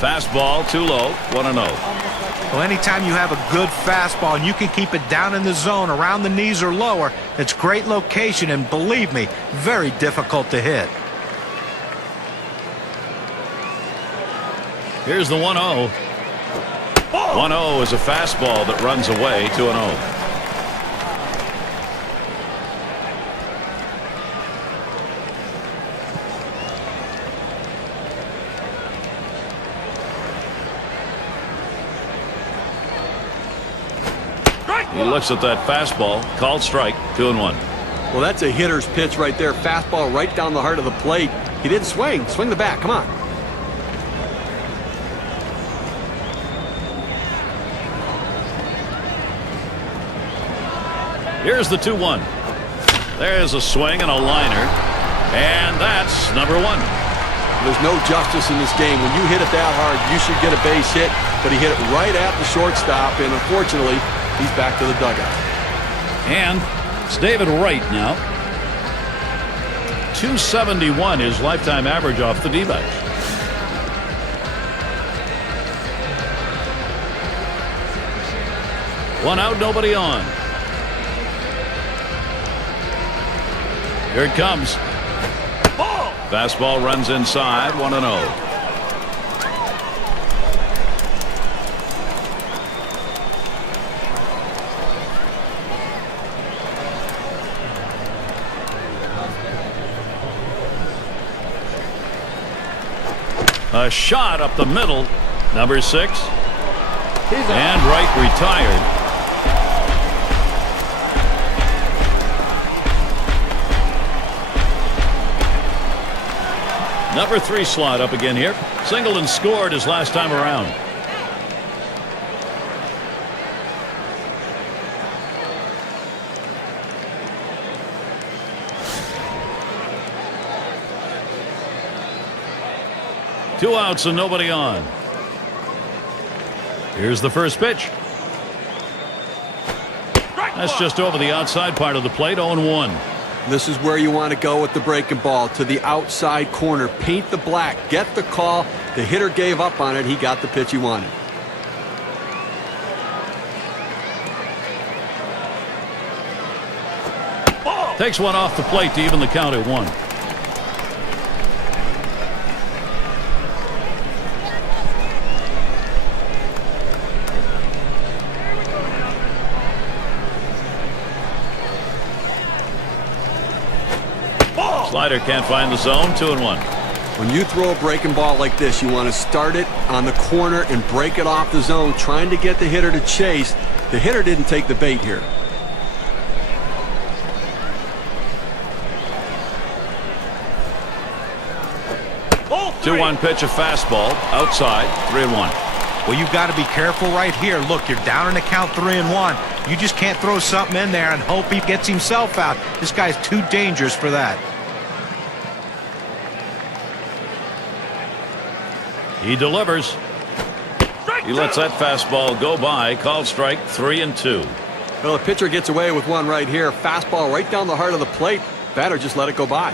Fastball too low. 1-0. Well, anytime you have a good fastball and you can keep it down in the zone around the knees or lower, it's great location, and believe me, very difficult to hit. Here's the 1-0. 1-0 is a fastball that runs away. 2-0. He looks at that fastball. Called strike. 2-1. Well, that's a hitter's pitch right there. Fastball right down the heart of the plate. He didn't swing. Swing the bat. Come on. Here's the 2-1. There's a swing and a liner. And that's number 1. There's no justice in this game. When you hit it that hard, you should get a base hit, but he hit it right at the shortstop, and unfortunately, he's back to the dugout. And it's David Wright now. 271 his lifetime average off the D-backs. One out, nobody on. Here it comes. Fastball runs inside, 1-0. A shot up the middle, number 6. And Wright retired. Number 3 slot up again here. Singled and scored his last time around. Two outs and nobody on. Here's the first pitch. That's just over the outside part of the plate, 0-1. This is where you want to go with the breaking ball, to the outside corner. Paint the black. Get the call. The hitter gave up on it. He got the pitch he wanted. Takes one off the plate to even the count at 1. Slider can't find the zone, 2-1. When you throw a breaking ball like this, you want to start it on the corner and break it off the zone, trying to get the hitter to chase. The hitter didn't take the bait here. Oh, 2-1 pitch, a fastball, outside, 3-1. Well, you've got to be careful right here. Look, you're down in the count, 3-1. You just can't throw something in there and hope he gets himself out. This guy's too dangerous for that. He delivers. He lets that fastball go by. Called strike, 3-2. Well, the pitcher gets away with one right here. Fastball right down the heart of the plate. Batter just let it go by.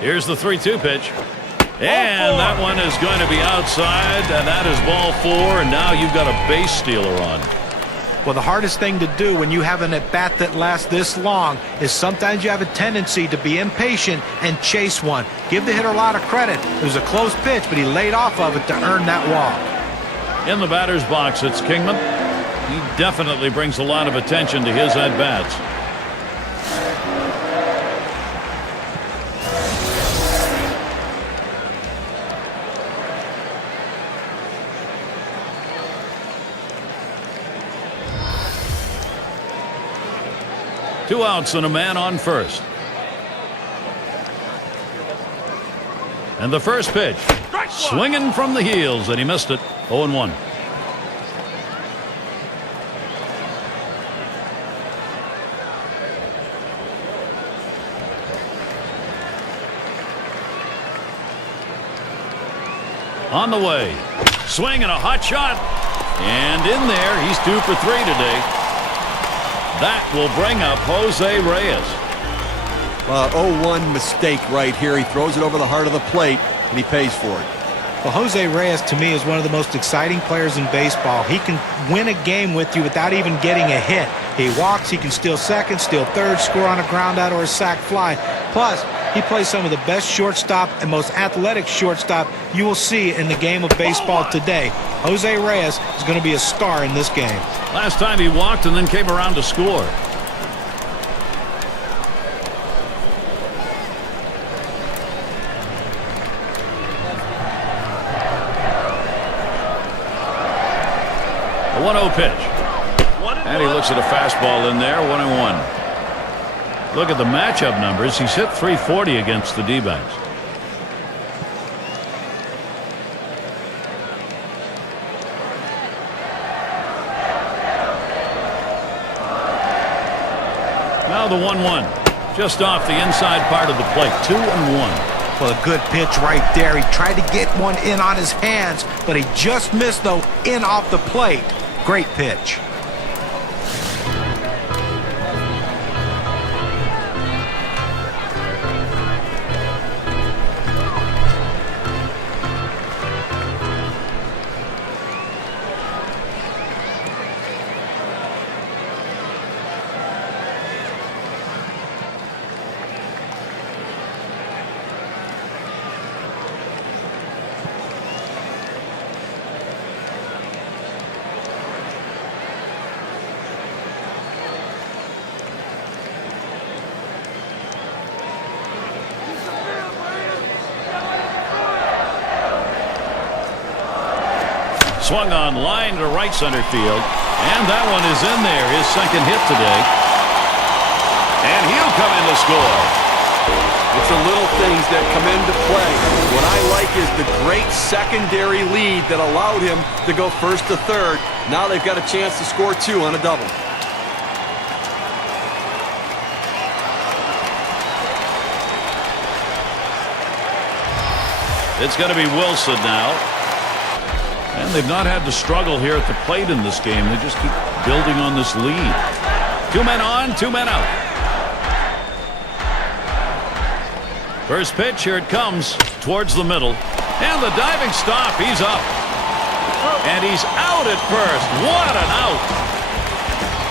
Here's the 3-2 pitch. And that one is going to be outside, and that is ball 4, and now you've got a base stealer on. Well, the hardest thing to do when you have an at-bat that lasts this long is sometimes you have a tendency to be impatient and chase one. Give the hitter a lot of credit. It was a close pitch, but he laid off of it to earn that walk. In the batter's box, it's Kingman. He definitely brings a lot of attention to his at-bats. Two outs and a man on first. And the first pitch. Swinging from the heels, and he missed it. 0-1. On the way. Swing and a hot shot. And in there, he's 2 for 3 today. That will bring up Jose Reyes. 0-1 mistake right here. He throws it over the heart of the plate, and he pays for it. Well, Jose Reyes, to me, is one of the most exciting players in baseball. He can win a game with you without even getting a hit. He walks, he can steal second, steal third, score on a ground out or a sac fly. Plus, he plays some of the best shortstop and most athletic shortstop you will see in the game of baseball today. Jose Reyes is going to be a star in this game. Last time he walked and then came around to score. A 1-0 pitch. And he looks at a fastball in there, 1-1. Look at the matchup numbers. He's hit .340 against the D-backs. Now the 1-1. Just off the inside part of the plate. 2-1. Well, a good pitch right there. He tried to get one in on his hands, but he just missed, though, in off the plate. Great pitch. Swung on line to right center field. And that one is in there. His second hit today. And he'll come in to score. It's the little things that come into play. What I like is the great secondary lead that allowed him to go first to third. Now they've got a chance to score 2 on a double. It's going to be Wilson now. And they've not had to struggle here at the plate in this game. They just keep building on this lead. 2 men on, 2 men out. First pitch, here it comes towards the middle. And the diving stop, he's up. And he's out at first. What an out.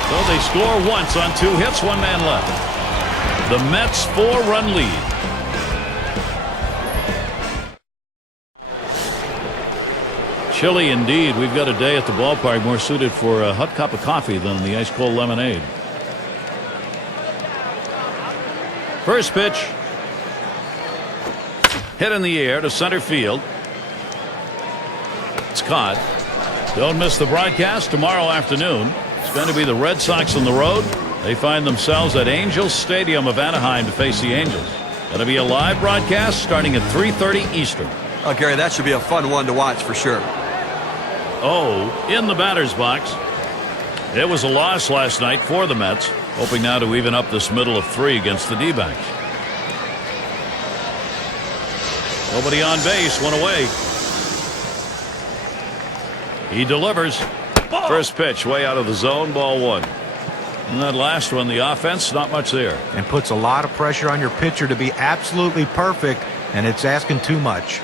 So they score once on 2 hits, 1 man left. The Mets' 4-run lead. Chilly indeed. We've got a day at the ballpark more suited for a hot cup of coffee than the ice cold lemonade. First pitch. Hit in the air to center field. It's caught. Don't miss the broadcast tomorrow afternoon. It's going to be the Red Sox on the road. They find themselves at Angels Stadium of Anaheim to face the Angels. Going to be a live broadcast starting at 3:30 Eastern. Oh, Gary, that should be a fun one to watch for sure. Oh, in the batter's box. It was a loss last night for the Mets, hoping now to even up this middle of 3 against the D-backs. Nobody on base, 1 away. He delivers. First pitch way out of the zone, ball 1. And that last one, the offense, not much there. And puts a lot of pressure on your pitcher to be absolutely perfect, and it's asking too much.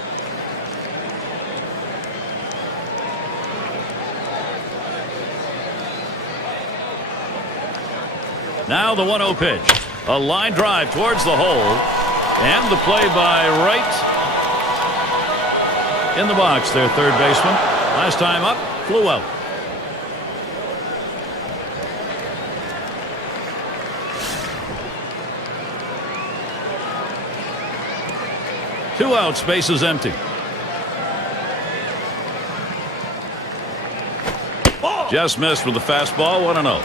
Now the 1-0 pitch. A line drive towards the hole. And the play by Wright. In the box there, third baseman. Last time up, flew out. Two outs, bases empty. Just missed with the fastball, 1-0.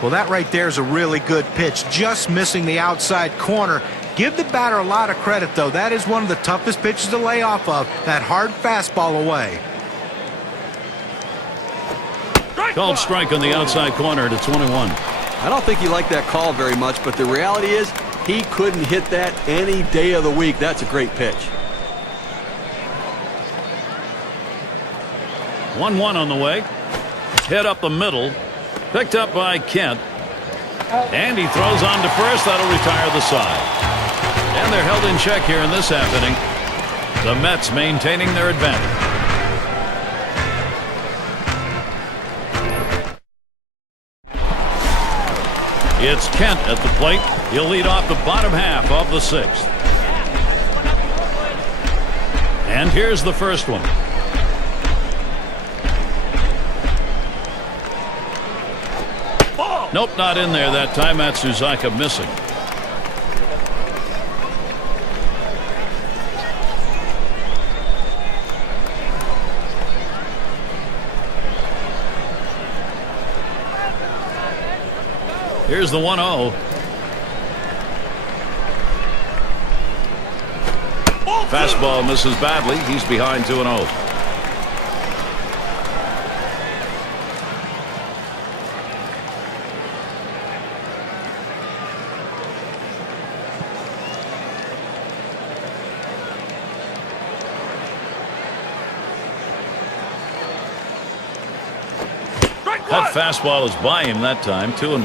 Well, that right there is a really good pitch. Just missing the outside corner. Give the batter a lot of credit, though. That is one of the toughest pitches to lay off of. That hard fastball away. Called strike on the outside corner to 21. I don't think he liked that call very much, but the reality is he couldn't hit that any day of the week. That's a great pitch. 1-1 on the way. Hit up the middle. Picked up by Kent. And he throws on to first. That'll retire the side. And they're held in check here in this half inning. The Mets maintaining their advantage. It's Kent at the plate. He'll lead off the bottom half of the 6th. And here's the first one. Nope, not in there that time. Matsuzaka missing. Here's the 1-0. Fastball misses badly. He's behind 2-0. That fastball is by him that time, 2-1.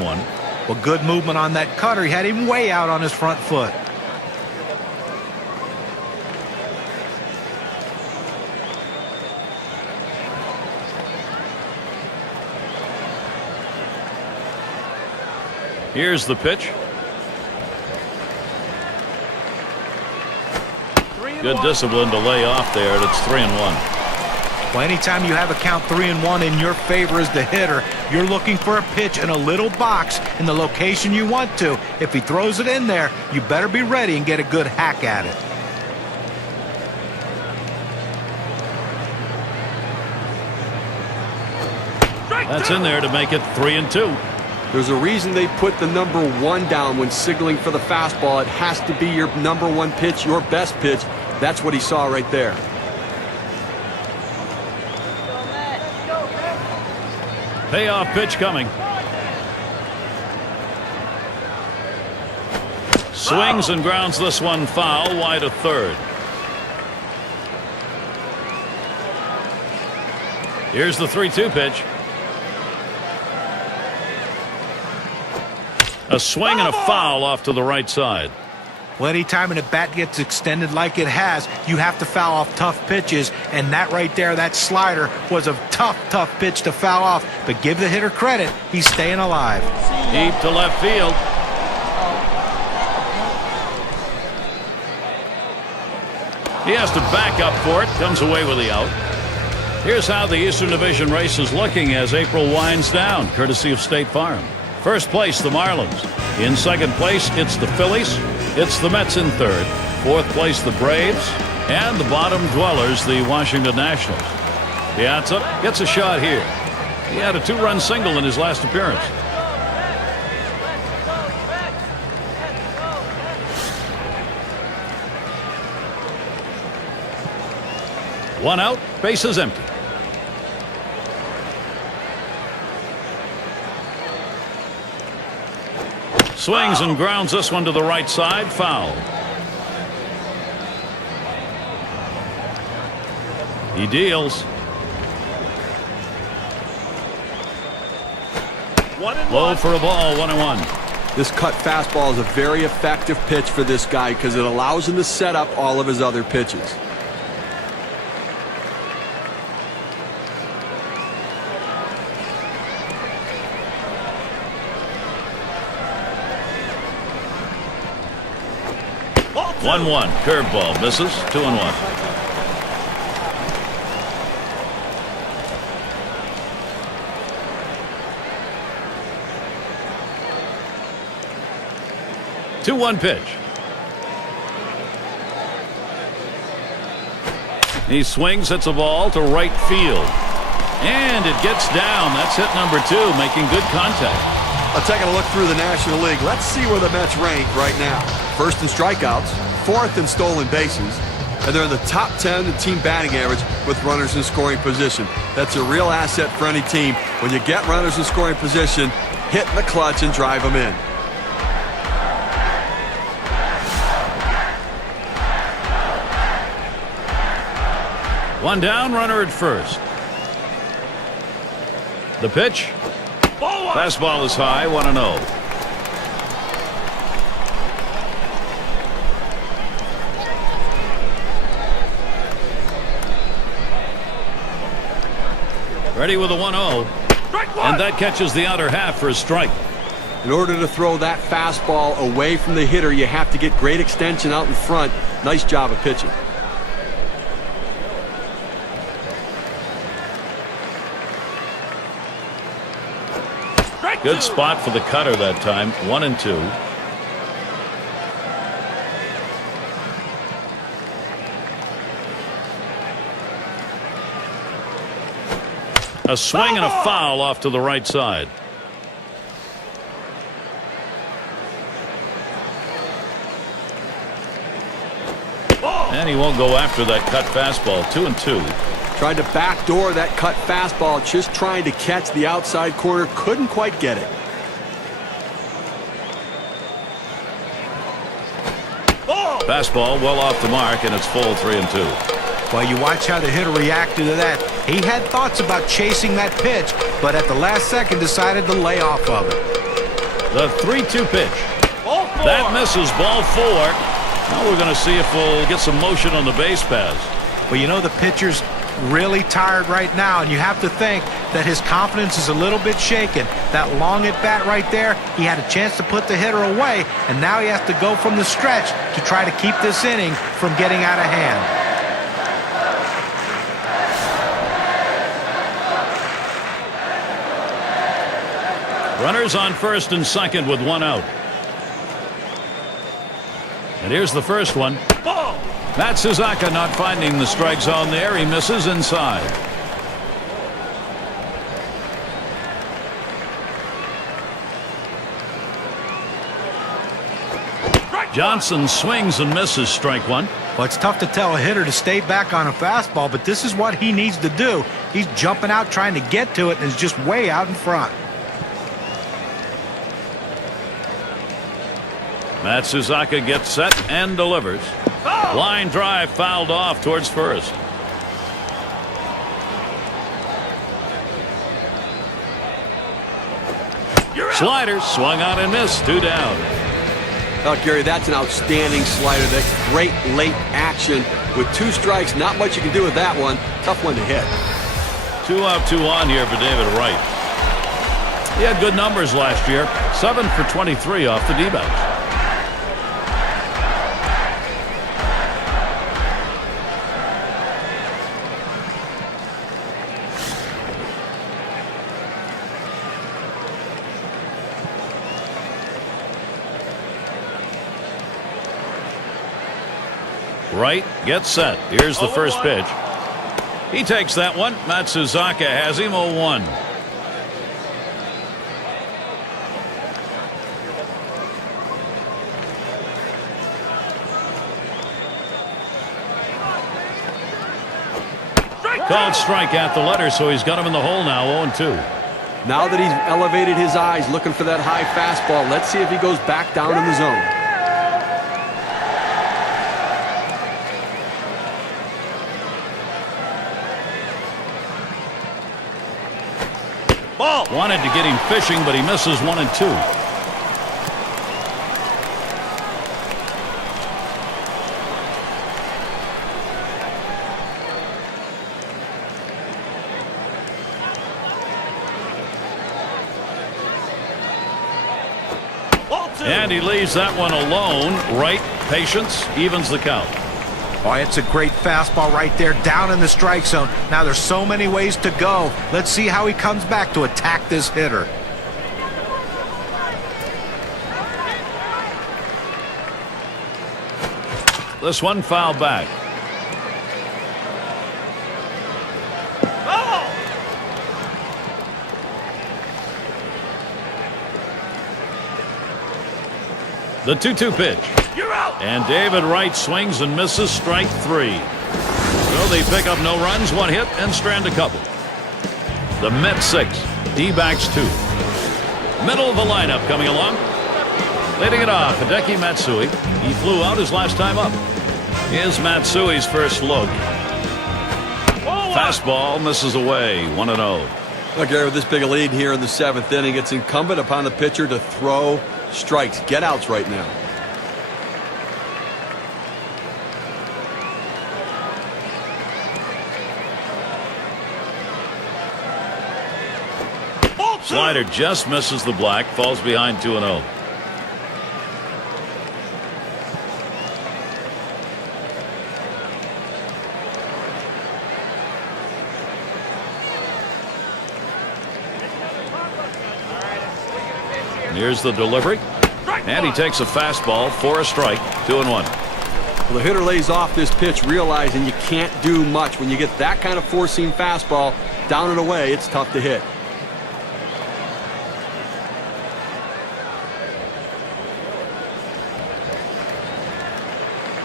Well, good movement on that cutter. He had him way out on his front foot. Here's the pitch. Good discipline to lay off there, and it's 3-1. Well, anytime you have a count 3-1 in your favor as the hitter, you're looking for a pitch in a little box in the location you want to. If he throws it in there, you better be ready and get a good hack at it. That's in there to make it 3-2. There's a reason they put the number 1 down when signaling for the fastball. It has to be your number 1 pitch, your best pitch. That's what he saw right there. Payoff pitch coming. Swings and grounds this one foul, wide of third. Here's the 3-2 pitch. A swing and a foul off to the right side. Well, anytime an at-bat gets extended like it has, you have to foul off tough pitches, and that right there, that slider, was a tough pitch to foul off. But give the hitter credit, he's staying alive. Deep to left field. He has to back up for it, comes away with the out. Here's how the Eastern Division race is looking as April winds down, courtesy of State Farm. First place, the Marlins. In second place, it's the Phillies. It's the Mets in third. Fourth place, the Braves. And the bottom dwellers, the Washington Nationals. Piazza gets a shot here. He had a 2-run single in his last appearance. One out, bases empty. Swings and grounds this one to the right side, foul. He deals. Low for a ball, 1-1. This cut fastball is a very effective pitch for this guy because it allows him to set up all of his other pitches. One, curveball misses, 2-1. Two-one pitch. He swings, hits a ball to right field. And it gets down. That's hit number 2, making good contact. Taking a look through the National League, let's see where the Mets rank right now. First in strikeouts, 4th in stolen bases, and they're in the top 10 in team batting average with runners in scoring position. That's a real asset for any team. When you get runners in scoring position, hit in the clutch and drive them in. One down, runner at first. The pitch. Fastball is high, 1-0. Ready with a 1-0. And that catches the outer half for a strike. In order to throw that fastball away from the hitter, you have to get great extension out in front. Nice job of pitching. Good spot for the cutter that time, 1-2. A swing and a foul off to the right side. And he won't go after that cut fastball, 2-2. Tried to backdoor that cut fastball, just trying to catch the outside corner. Couldn't quite get it. Fastball well off the mark, and it's full 3-2. Well, you watch how the hitter reacted to that. He had thoughts about chasing that pitch, but at the last second decided to lay off of it. The 3-2 pitch. That misses, ball 4. Now we're going to see if we'll get some motion on the base pass. Well, you know the pitcher's really tired right now, and you have to think that his confidence is a little bit shaken. That long at bat right there, he had a chance to put the hitter away, and now he has to go from the stretch to try to keep this inning from getting out of hand. Runners on first and second with 1 out. And here's the first one. Matsuzaka not finding the strike zone there. He misses inside. Johnson swings and misses, strike 1. Well, it's tough to tell a hitter to stay back on a fastball, but this is what he needs to do. He's jumping out trying to get to it and is just way out in front. Matsuzaka gets set and delivers. Line drive fouled off towards first. Slider swung on and missed. 2 down. Oh, Gary, that's an outstanding slider. That's great late action. With 2 strikes, not much you can do with that one. Tough one to hit. 2 out, 2 on here for David Wright. He had good numbers last year. 7 for 23 off the D-backs. Wright gets set. Here's the first pitch. He takes that one. Matsuzaka has him 0-1. Called strike at the letter, so he's got him in the hole now. 0-2. Now that he's elevated his eyes looking for that high fastball, let's see if he goes back down in the zone. Wanted to get him fishing, but he misses 1 and 2. And he leaves that one alone. Right, patience, evens the count. Oh, it's a great fastball right there down in the strike zone. Now there's so many ways to go. Let's see how he comes back to attack this hitter. This one fouled back. The 2-2 pitch. You're out. And David Wright swings and misses, strike 3. So they pick up no runs, 1 hit, and strand a couple. The Mets 6, D-backs 2. Middle of the lineup coming along. Leading it off, Hideki Matsui. He flew out his last time up. Here's Matsui's first look. Fastball misses away, 1-0. Look, Gary, with this big a lead here in the 7th inning, it's incumbent upon the pitcher to throw strikes, get outs right now. Slider just misses the black, falls behind 2-0. Here's the delivery. And he takes a fastball for a strike. 2-1. Well, the hitter lays off this pitch, realizing you can't do much. When you get that kind of four-seam fastball down and away, it's tough to hit.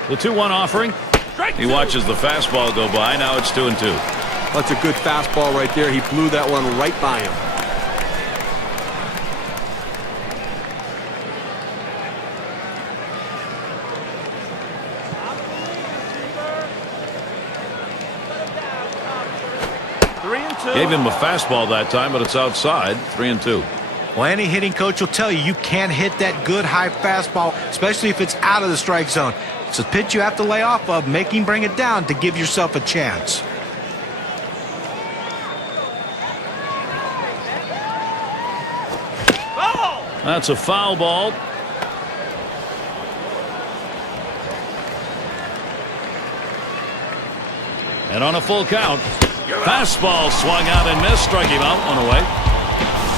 The 2-1 offering. He watches the fastball go by. Now it's 2-2. That's a good fastball right there. He blew that one right by him. Gave him a fastball that time, but it's outside. 3-2. Well, any hitting coach will tell you you can't hit that good high fastball, especially if it's out of the strike zone. It's a pitch you have to lay off of, make him bring it down to give yourself a chance. That's a foul ball. And on a full count, fastball swung out and missed, struck him out, one away.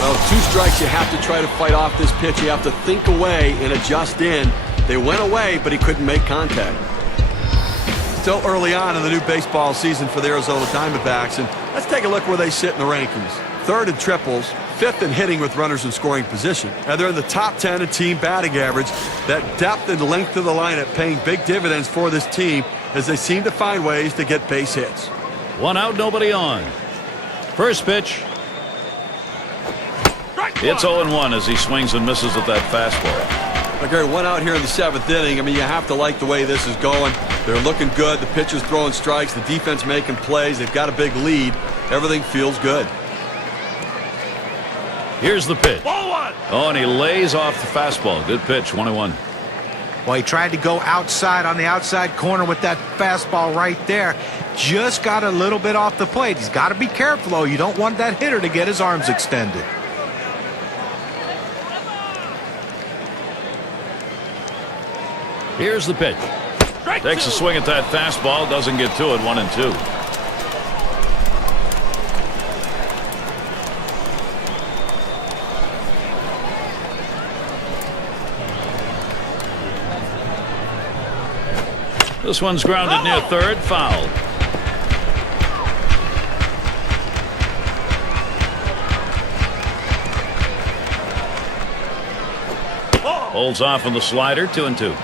Well, 2 strikes, you have to try to fight off this pitch. You have to think away and adjust in. They went away, but he couldn't make contact. Still early on in the new baseball season for the Arizona Diamondbacks, and let's take a look where they sit in the rankings. 3rd in triples, 5th in hitting with runners in scoring position, and they're in the top 10 in team batting average. That depth and length of the lineup paying big dividends for this team as they seem to find ways to get base hits. 1 out, nobody on. First pitch. It's 0-1 as he swings and misses at that fastball. Okay, 1 out here in the 7th inning. I mean, you have to like the way this is going. They're looking good. The pitcher's throwing strikes. The defense making plays. They've got a big lead. Everything feels good. Here's the pitch. Oh, and he lays off the fastball. Good pitch, 1-1. Well, he tried to go outside on the outside corner with that fastball right there. Just got a little bit off the plate. He's got to be careful, though. You don't want that hitter to get his arms extended. Here's the pitch. Takes a swing at that fastball. Doesn't get to it. 1-2. This one's grounded near third. Foul. Holds off on the slider. 2-2.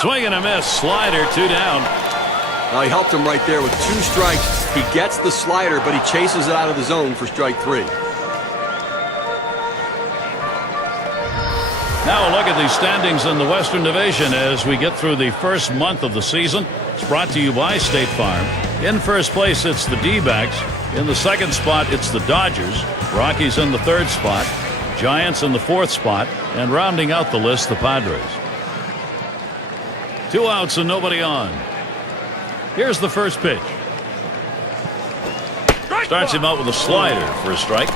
Swing and a miss. Slider, 2 down. He helped him right there with 2 strikes. He gets the slider, but he chases it out of the zone for strike 3. Now a look at the standings in the Western Division as we get through the first month of the season. It's brought to you by State Farm. In first place, it's the D-backs. In the second spot, it's the Dodgers. Rockies in the 3rd spot. Giants in the 4th spot. And rounding out the list, the Padres. 2 outs and nobody on. Here's the first pitch. Starts him out with a slider for a strike.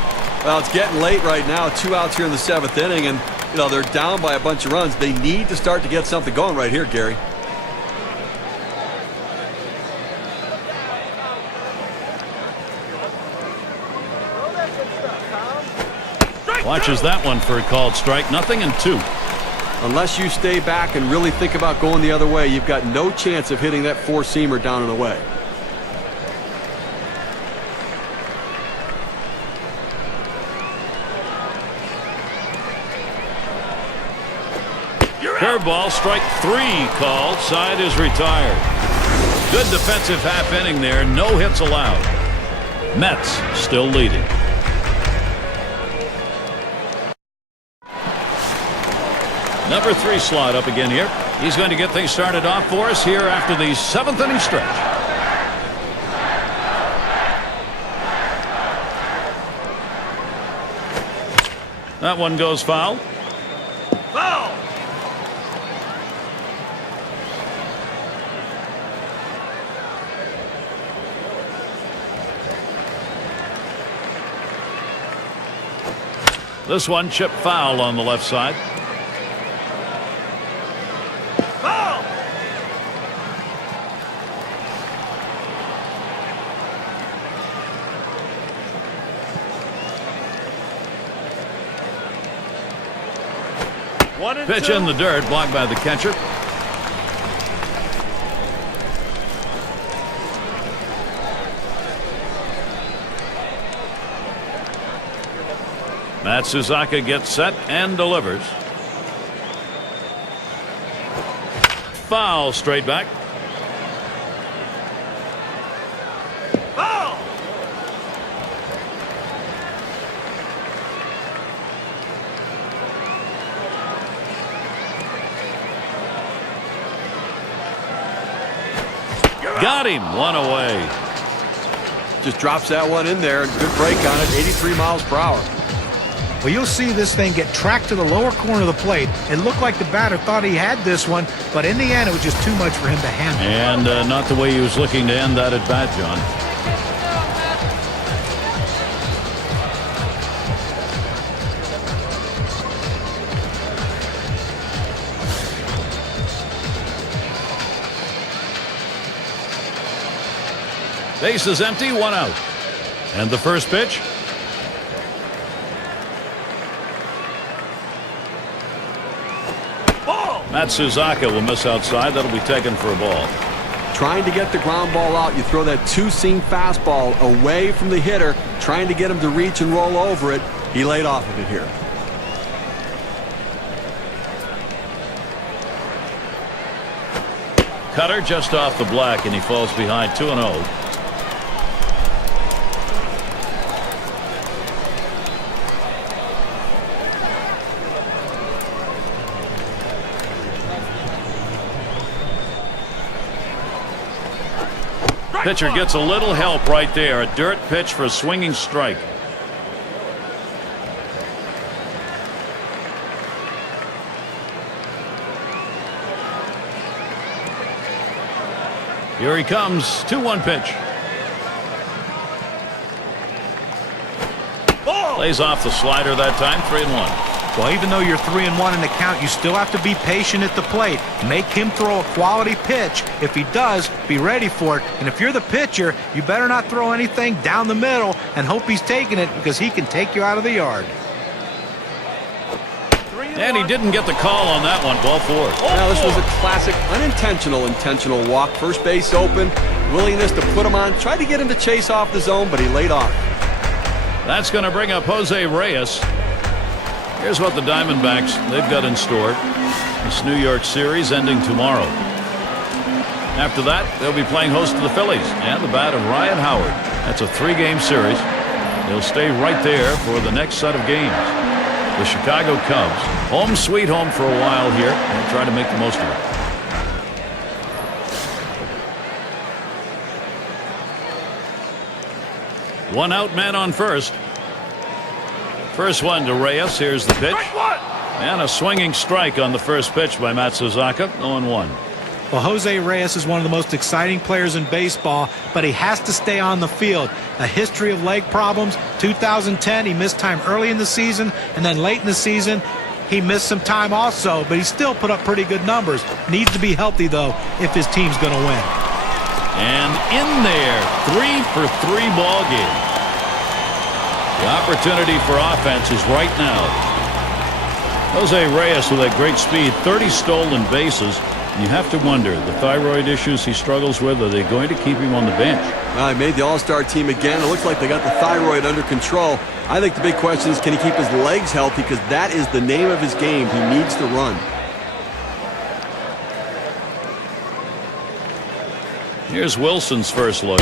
Well, it's getting late right now. 2 outs here in the 7th inning, and they're down by a bunch of runs. They need to start to get something going right here, Gary. Watches that one for a called strike. 0-2. Unless you stay back and really think about going the other way, you've got no chance of hitting that 4-seamer down and away. Curveball, strike 3 called. Side is retired. Good defensive half inning there. No hits allowed. Mets still leading. Number 3 slot up again here. He's going to get things started off for us here after the 7th inning stretch. That one goes foul. Foul. This one chipped foul on the left side. Pitch in the dirt, blocked by the catcher. Matsuzaka gets set and delivers. Foul, straight back. Foul. Got him. One away. Just drops that one in there. Good break on it. 83 miles per hour. Well, you'll see this thing get tracked to the lower corner of the plate. It looked like the batter thought he had this one, but in the end, it was just too much for him to handle. And not the way he was looking to end that at bat, John. Base is empty, one out. And the first pitch. Matsuzaka will miss outside. That'll be taken for a ball. Trying to get the ground ball out. You throw that two-seam fastball away from the hitter, trying to get him to reach and roll over it. He laid off of it here. Cutter just off the black, and he falls behind 2-0. Pitcher gets a little help right there. A dirt pitch for a swinging strike. Here he comes. 2-1 pitch. Lays off the slider that time. 3-1. Well, even though you're 3-1 in the count, you still have to be patient at the plate. Make him throw a quality pitch. If he does, be ready for it. And if you're the pitcher, you better not throw anything down the middle and hope he's taking it, because he can take you out of the yard. And he didn't get the call on that one. Ball 4. Now, this was a classic unintentional intentional walk. First base open. Willingness to put him on. Tried to get him to chase off the zone, but he laid off. That's going to bring up Jose Reyes. Here's what the Diamondbacks they've got in store. This New York series ending tomorrow. After that, they'll be playing host to the Phillies and the bat of Ryan Howard. That's a 3-game series. They'll stay right there for the next set of games. The Chicago Cubs, home sweet home for a while here, and try to make the most of it. One out, man on first. First one to Reyes. Here's the pitch. And a swinging strike on the first pitch by Matsuzaka. 0-1. Well, Jose Reyes is one of the most exciting players in baseball, but he has to stay on the field. A history of leg problems. 2010, he missed time early in the season, and then late in the season, he missed some time also, but he still put up pretty good numbers. Needs to be healthy, though, if his team's going to win. And in there, 3-for-3 ball game. The opportunity for offense is right now. Jose Reyes with that great speed, 30 stolen bases. You have to wonder, the thyroid issues he struggles with, are they going to keep him on the bench? Well, he made the All-Star team again. It looks like they got the thyroid under control. I think the big question is, can he keep his legs healthy? Because that is the name of his game. He needs to run. Here's Wilson's first look.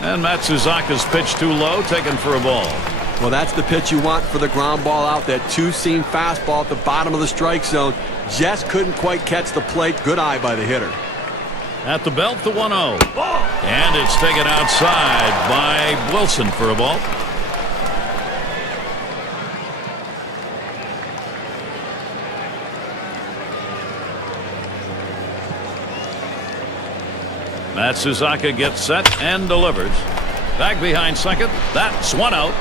And Matsuzaka's pitch too low, taken for a ball. Well, that's the pitch you want for the ground ball out. That two-seam fastball at the bottom of the strike zone. Just couldn't quite catch the plate. Good eye by the hitter. At the belt, the 1-0. And it's taken outside by Wilson for a ball. Matsuzaka gets set and delivers. Back behind second. That's one out.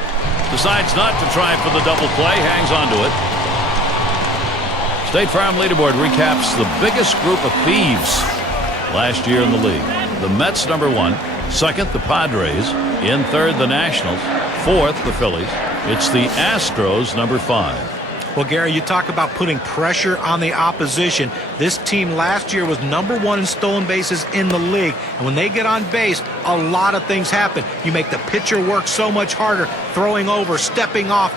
Decides not to try for the double play. Hangs on to it. State Farm leaderboard recaps the biggest group of thieves last year in the league. The Mets, number 1. Second, the Padres. In third, the Nationals. Fourth, the Phillies. It's the Astros, number 5. Well, Gary, you talk about putting pressure on the opposition. This team last year was number 1 in stolen bases in the league. And when they get on base, a lot of things happen. You make the pitcher work so much harder, throwing over, stepping off,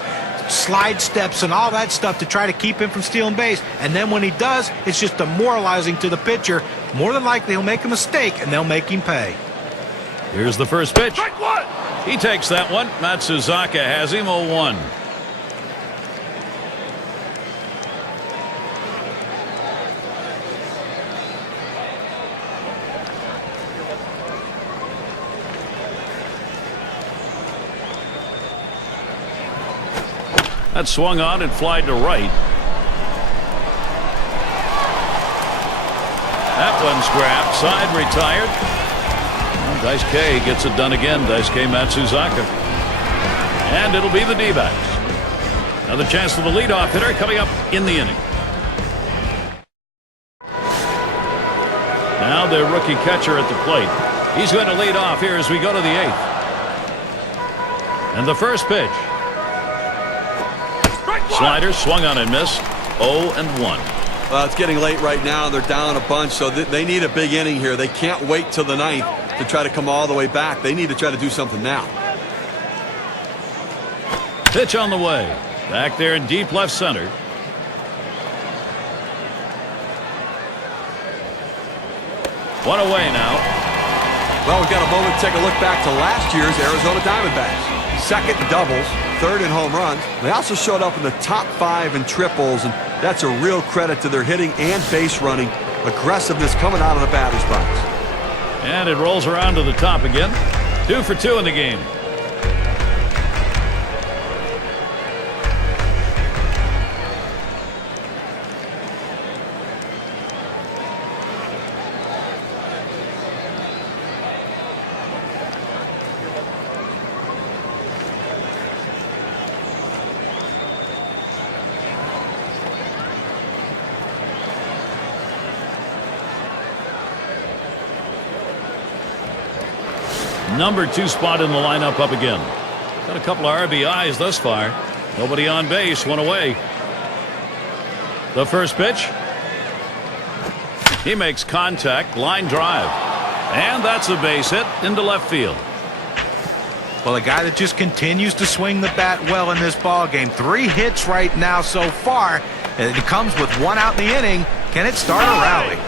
slide steps, and all that stuff to try to keep him from stealing base. And then when he does, it's just demoralizing to the pitcher. More than likely, he'll make a mistake, and they'll make him pay. Here's the first pitch. He takes that one. Matsuzaka has him 0-1. That swung on and flied to right. That one's grabbed. Side retired. Well, Daisuke gets it done again. Daisuke Matsuzaka. And it'll be the D-backs. Another chance for the leadoff hitter coming up in the inning. Now their rookie catcher at the plate. He's going to lead off here as we go to the 8th. And the first pitch. Slider swung on and missed. 0-1. Well, it's getting late right now. They're down a bunch, so they need a big inning here. They can't wait till the 9th to try to come all the way back. They need to try to do something now. Pitch on the way. Back there in deep left center. One away now. Well, we've got a moment to take a look back to last year's Arizona Diamondbacks. Second in doubles, third in home runs. They also showed up in the top 5 in triples, and that's a real credit to their hitting and base running. Aggressiveness coming out of the batter's box. And it rolls around to the top again. 2 for 2 in the game. Number 2 spot in the lineup up again. Got a couple of RBIs thus far. Nobody on base, one away. The first pitch. He makes contact, line drive. And that's a base hit into left field. Well, a guy that just continues to swing the bat well in this ball game. 3 hits right now so far. And it comes with 1 out in the inning. Can it start a rally?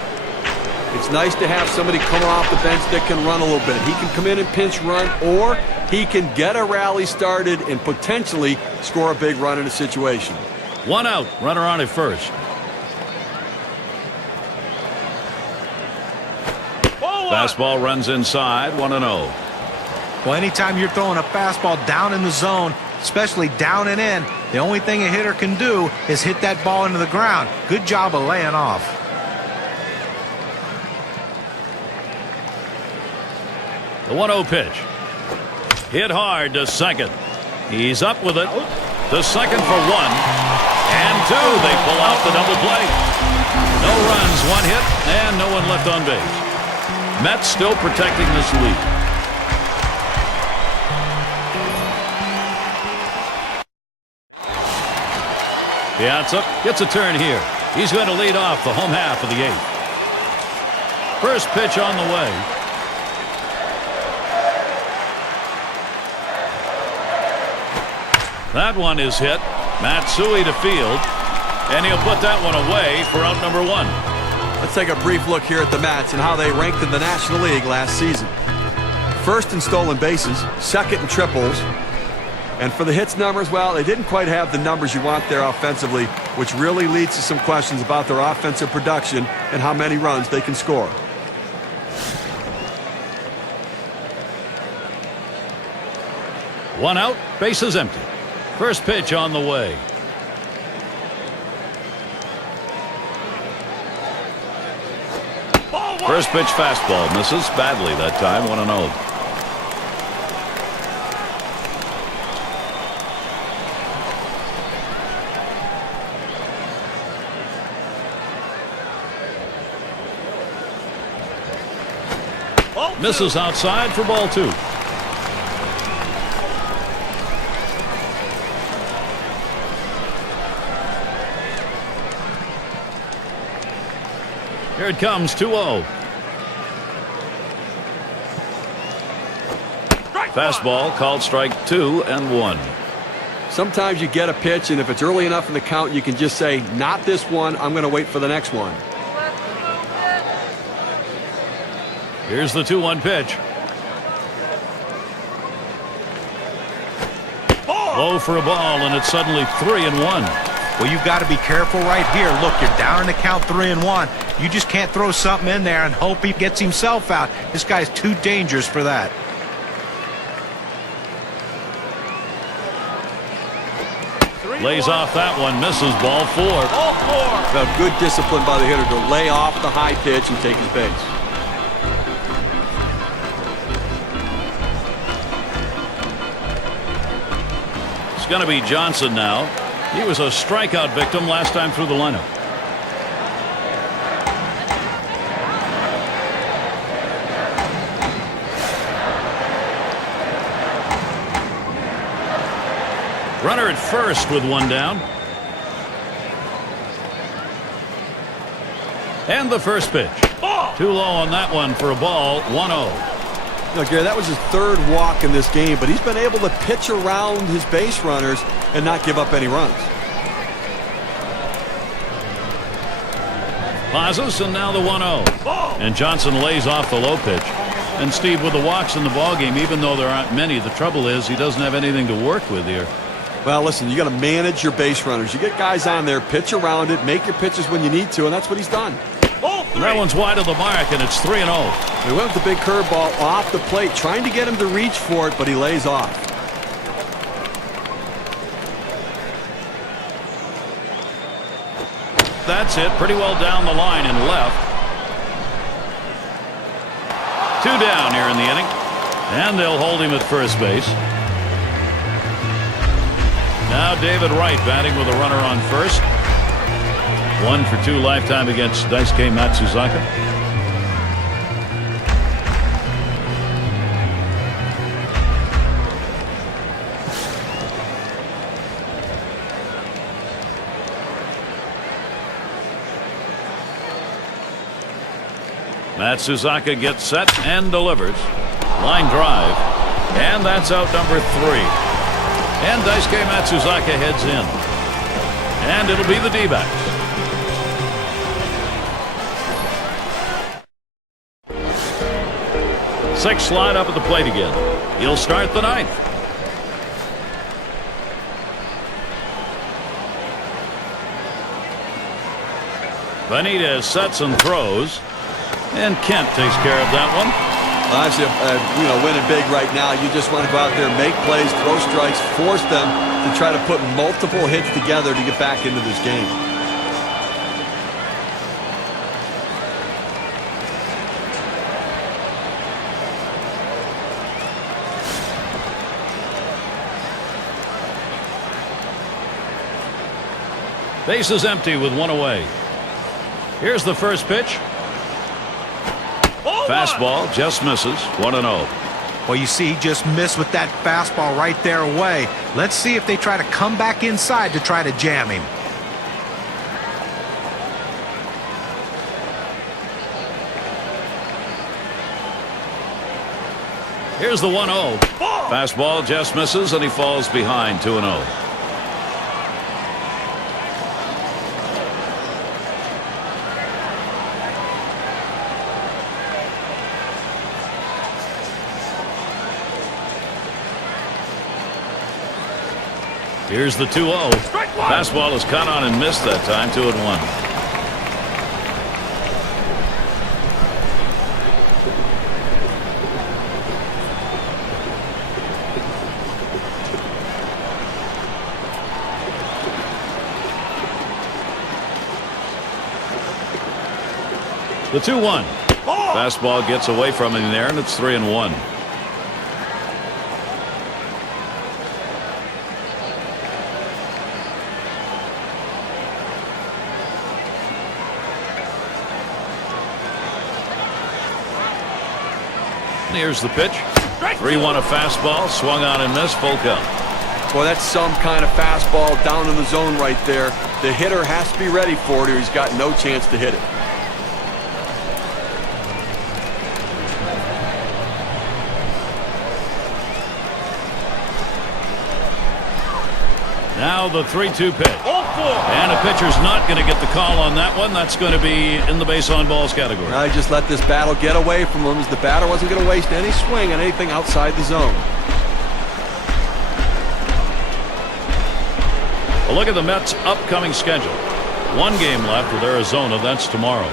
It's nice to have somebody come off the bench that can run a little bit. He can come in and pinch run, or he can get a rally started and potentially score a big run in a situation. 1 out, runner on at first. Fastball runs inside, 1-0. Well, anytime you're throwing a fastball down in the zone, especially down and in, the only thing a hitter can do is hit that ball into the ground. Good job of laying off. The 1-0 pitch. Hit hard to second. He's up with it. To second for 1. And 2. They pull out the double play. No runs, 1 hit, and no one left on base. Mets still protecting this lead. Piazza gets a turn here. He's going to lead off the home half of the 8th. First pitch on the way. That one is hit. Matsui to field. And he'll put that one away for out number 1. Let's take a brief look here at the Mets and how they ranked in the National League last season. First in stolen bases, second in triples. And for the hits numbers, well, they didn't quite have the numbers you want there offensively, which really leads to some questions about their offensive production and how many runs they can score. One out, bases empty. First pitch on the way. First pitch fastball misses badly that time. 1-0. Misses outside for ball 2. Here it comes, 2-0. Fastball called strike 2 and 1. Sometimes you get a pitch, and if it's early enough in the count, you can just say, not this one, I'm going to wait for the next one. Here's the 2-1 pitch. Low for a ball, and it's suddenly 3-1. Well, you've got to be careful right here. Look, you're down in the count 3-1. You just can't throw something in there and hope he gets himself out. This guy's too dangerous for that. Lays off that one, misses, ball 4. Now, good discipline by the hitter to lay off the high pitch and take his base. It's going to be Johnson now. He was a strikeout victim last time through the lineup. Runner at first with one down. And the first pitch. Too low on that one for a ball. 1-0. Gary, that was his third walk in this game, but he's been able to pitch around his base runners and not give up any runs. Pauses, and now the 1-0. And Johnson lays off the low pitch. And Steve, with the walks in the ballgame, even though there aren't many, the trouble is he doesn't have anything to work with here. Well, listen, you got to manage your base runners. You get guys on there, pitch around it, make your pitches when you need to, and that's what he's done. And that one's wide of the mark, and it's 3-0. He went with the big curveball off the plate, trying to get him to reach for it, but he lays off. That's it, pretty well down the line and left. 2 down here in the inning, and they'll hold him at first base. Now David Wright batting with a runner on first. 1 for 2 lifetime against Daisuke Matsuzaka. Matsuzaka gets set and delivers. Line drive. And that's out number 3. And Daisuke Matsuzaka heads in. And it'll be the D-backs. Six slide up at the plate again. He'll start the 9th. Benitez sets and throws. And Kent takes care of that one. Obviously, winning big right now, you just want to go out there, make plays, throw strikes, force them to try to put multiple hits together to get back into this game. Base is empty with 1 away. Here's the first pitch. Fastball just misses. 1-0. Well, you see, he just missed with that fastball right there away. Let's see if they try to come back inside to try to jam him. Here's the 1-0. Fastball just misses, and he falls behind. 2-0. Here's the 2-0. Fastball is caught on and missed that time. 2-1. The 2-1. Fastball gets away from him there, and it's 3-1. Here's the pitch. 3-1 a fastball. Swung on and missed. Full count. Boy, that's some kind of fastball down in the zone right there. The hitter has to be ready for it or he's got no chance to hit it. Now the 3-2 pitch. And a pitcher's not going to get the call on that one. That's going to be in the base on balls category. I just let this battle get away from him as the batter wasn't going to waste any swing on anything outside the zone. A look at the Mets' upcoming schedule. 1 game left with Arizona. That's tomorrow.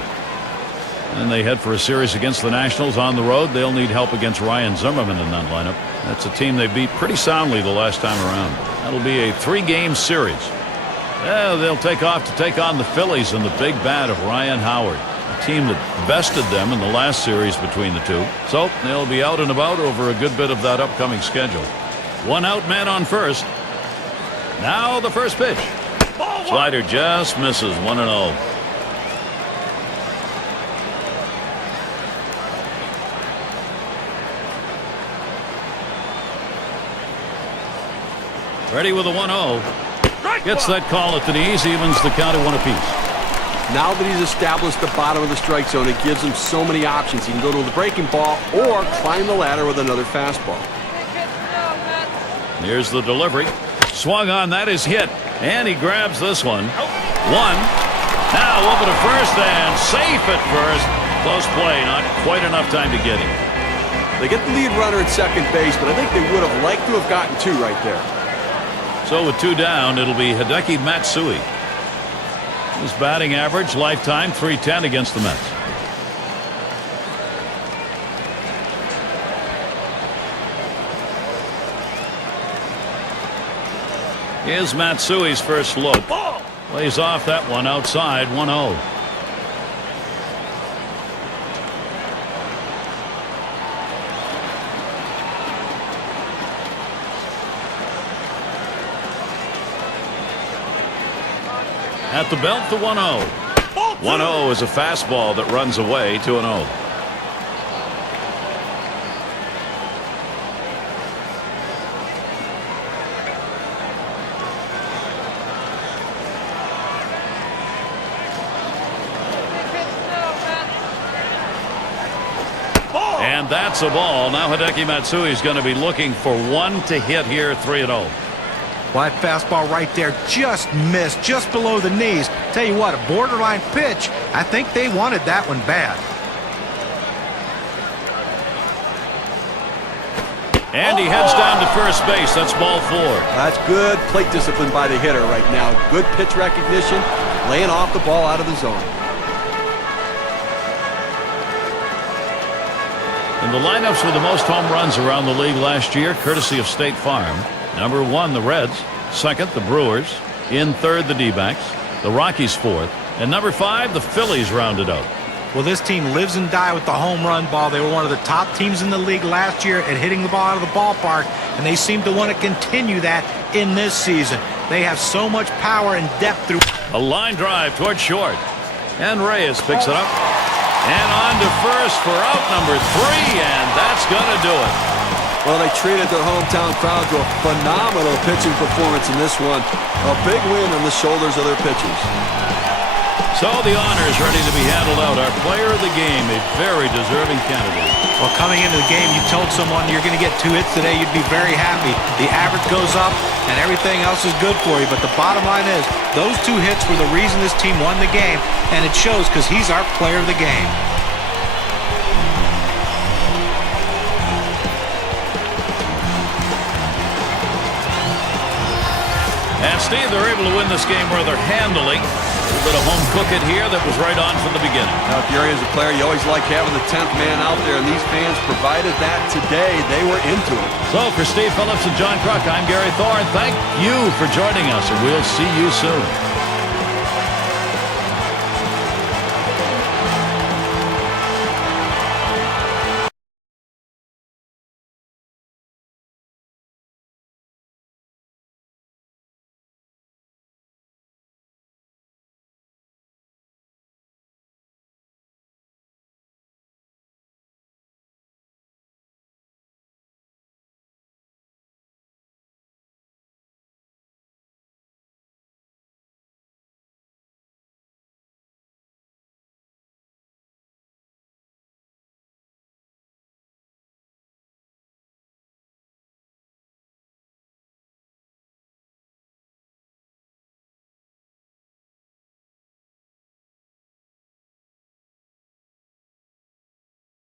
And they head for a series against the Nationals on the road. They'll need help against Ryan Zimmerman in that lineup. That's a team they beat pretty soundly the last time around. That'll be a 3-game series. They'll take off to take on the Phillies in the big bat of Ryan Howard, a team that bested them in the last series between the two. So they'll be out and about over a good bit of that upcoming schedule. 1 out, man on first. Now the first pitch. Slider just misses. 1-0. Ready with a 1-0. Gets that call at the knees, evens the count at 1 apiece. Now that he's established the bottom of the strike zone, it gives him so many options. He can go to the breaking ball or climb the ladder with another fastball. Here's the delivery. Swung on, that is hit. And he grabs this one. 1. Now over to first and safe at first. Close play, not quite enough time to get him. They get the lead runner at second base, but I think they would have liked to have gotten 2 right there. So with 2 down, it'll be Hideki Matsui. His batting average lifetime .310 against the Mets. Here's Matsui's first look. Lays off that one outside. 1-0. At the belt, the 1-0. 1-0 is a fastball that runs away. 2-0. And that's a ball. Now Hideki Matsui is going to be looking for 1 to hit here. 3-0. Well, that fastball right there just missed, just below the knees. Tell you what, a borderline pitch. I think they wanted that one bad. And he heads down to first base. That's ball 4. That's good plate discipline by the hitter right now. Good pitch recognition, laying off the ball out of the zone. In the lineups with the most home runs around the league last year, courtesy of State Farm. Number 1, the Reds. 2nd, the Brewers. In 3rd, the D-backs. The Rockies 4th. And number 5, the Phillies rounded out. Well, this team lives and dies with the home run ball. They were one of the top teams in the league last year at hitting the ball out of the ballpark, and they seem to want to continue that in this season. They have so much power and depth through. A line drive toward short. And Reyes picks it up. And on to first for out number 3, and that's going to do it. Well, they treated their hometown crowd to a phenomenal pitching performance in this one. A big win on the shoulders of their pitchers. So the honor is ready to be handed out. Our player of the game, a very deserving candidate. Well, coming into the game, you told someone you're going to get 2 hits today, you'd be very happy. The average goes up, and everything else is good for you. But the bottom line is, those 2 hits were the reason this team won the game, and it shows because he's our player of the game. And Steve, they're able to win this game rather handily. A little bit of home cooking here that was right on from the beginning. Now, if you're as a player, you always like having the 10th man out there, and these fans provided that today. They were into it. So for Steve Phillips and John Kruk, I'm Gary Thorne. Thank you for joining us, and we'll see you soon.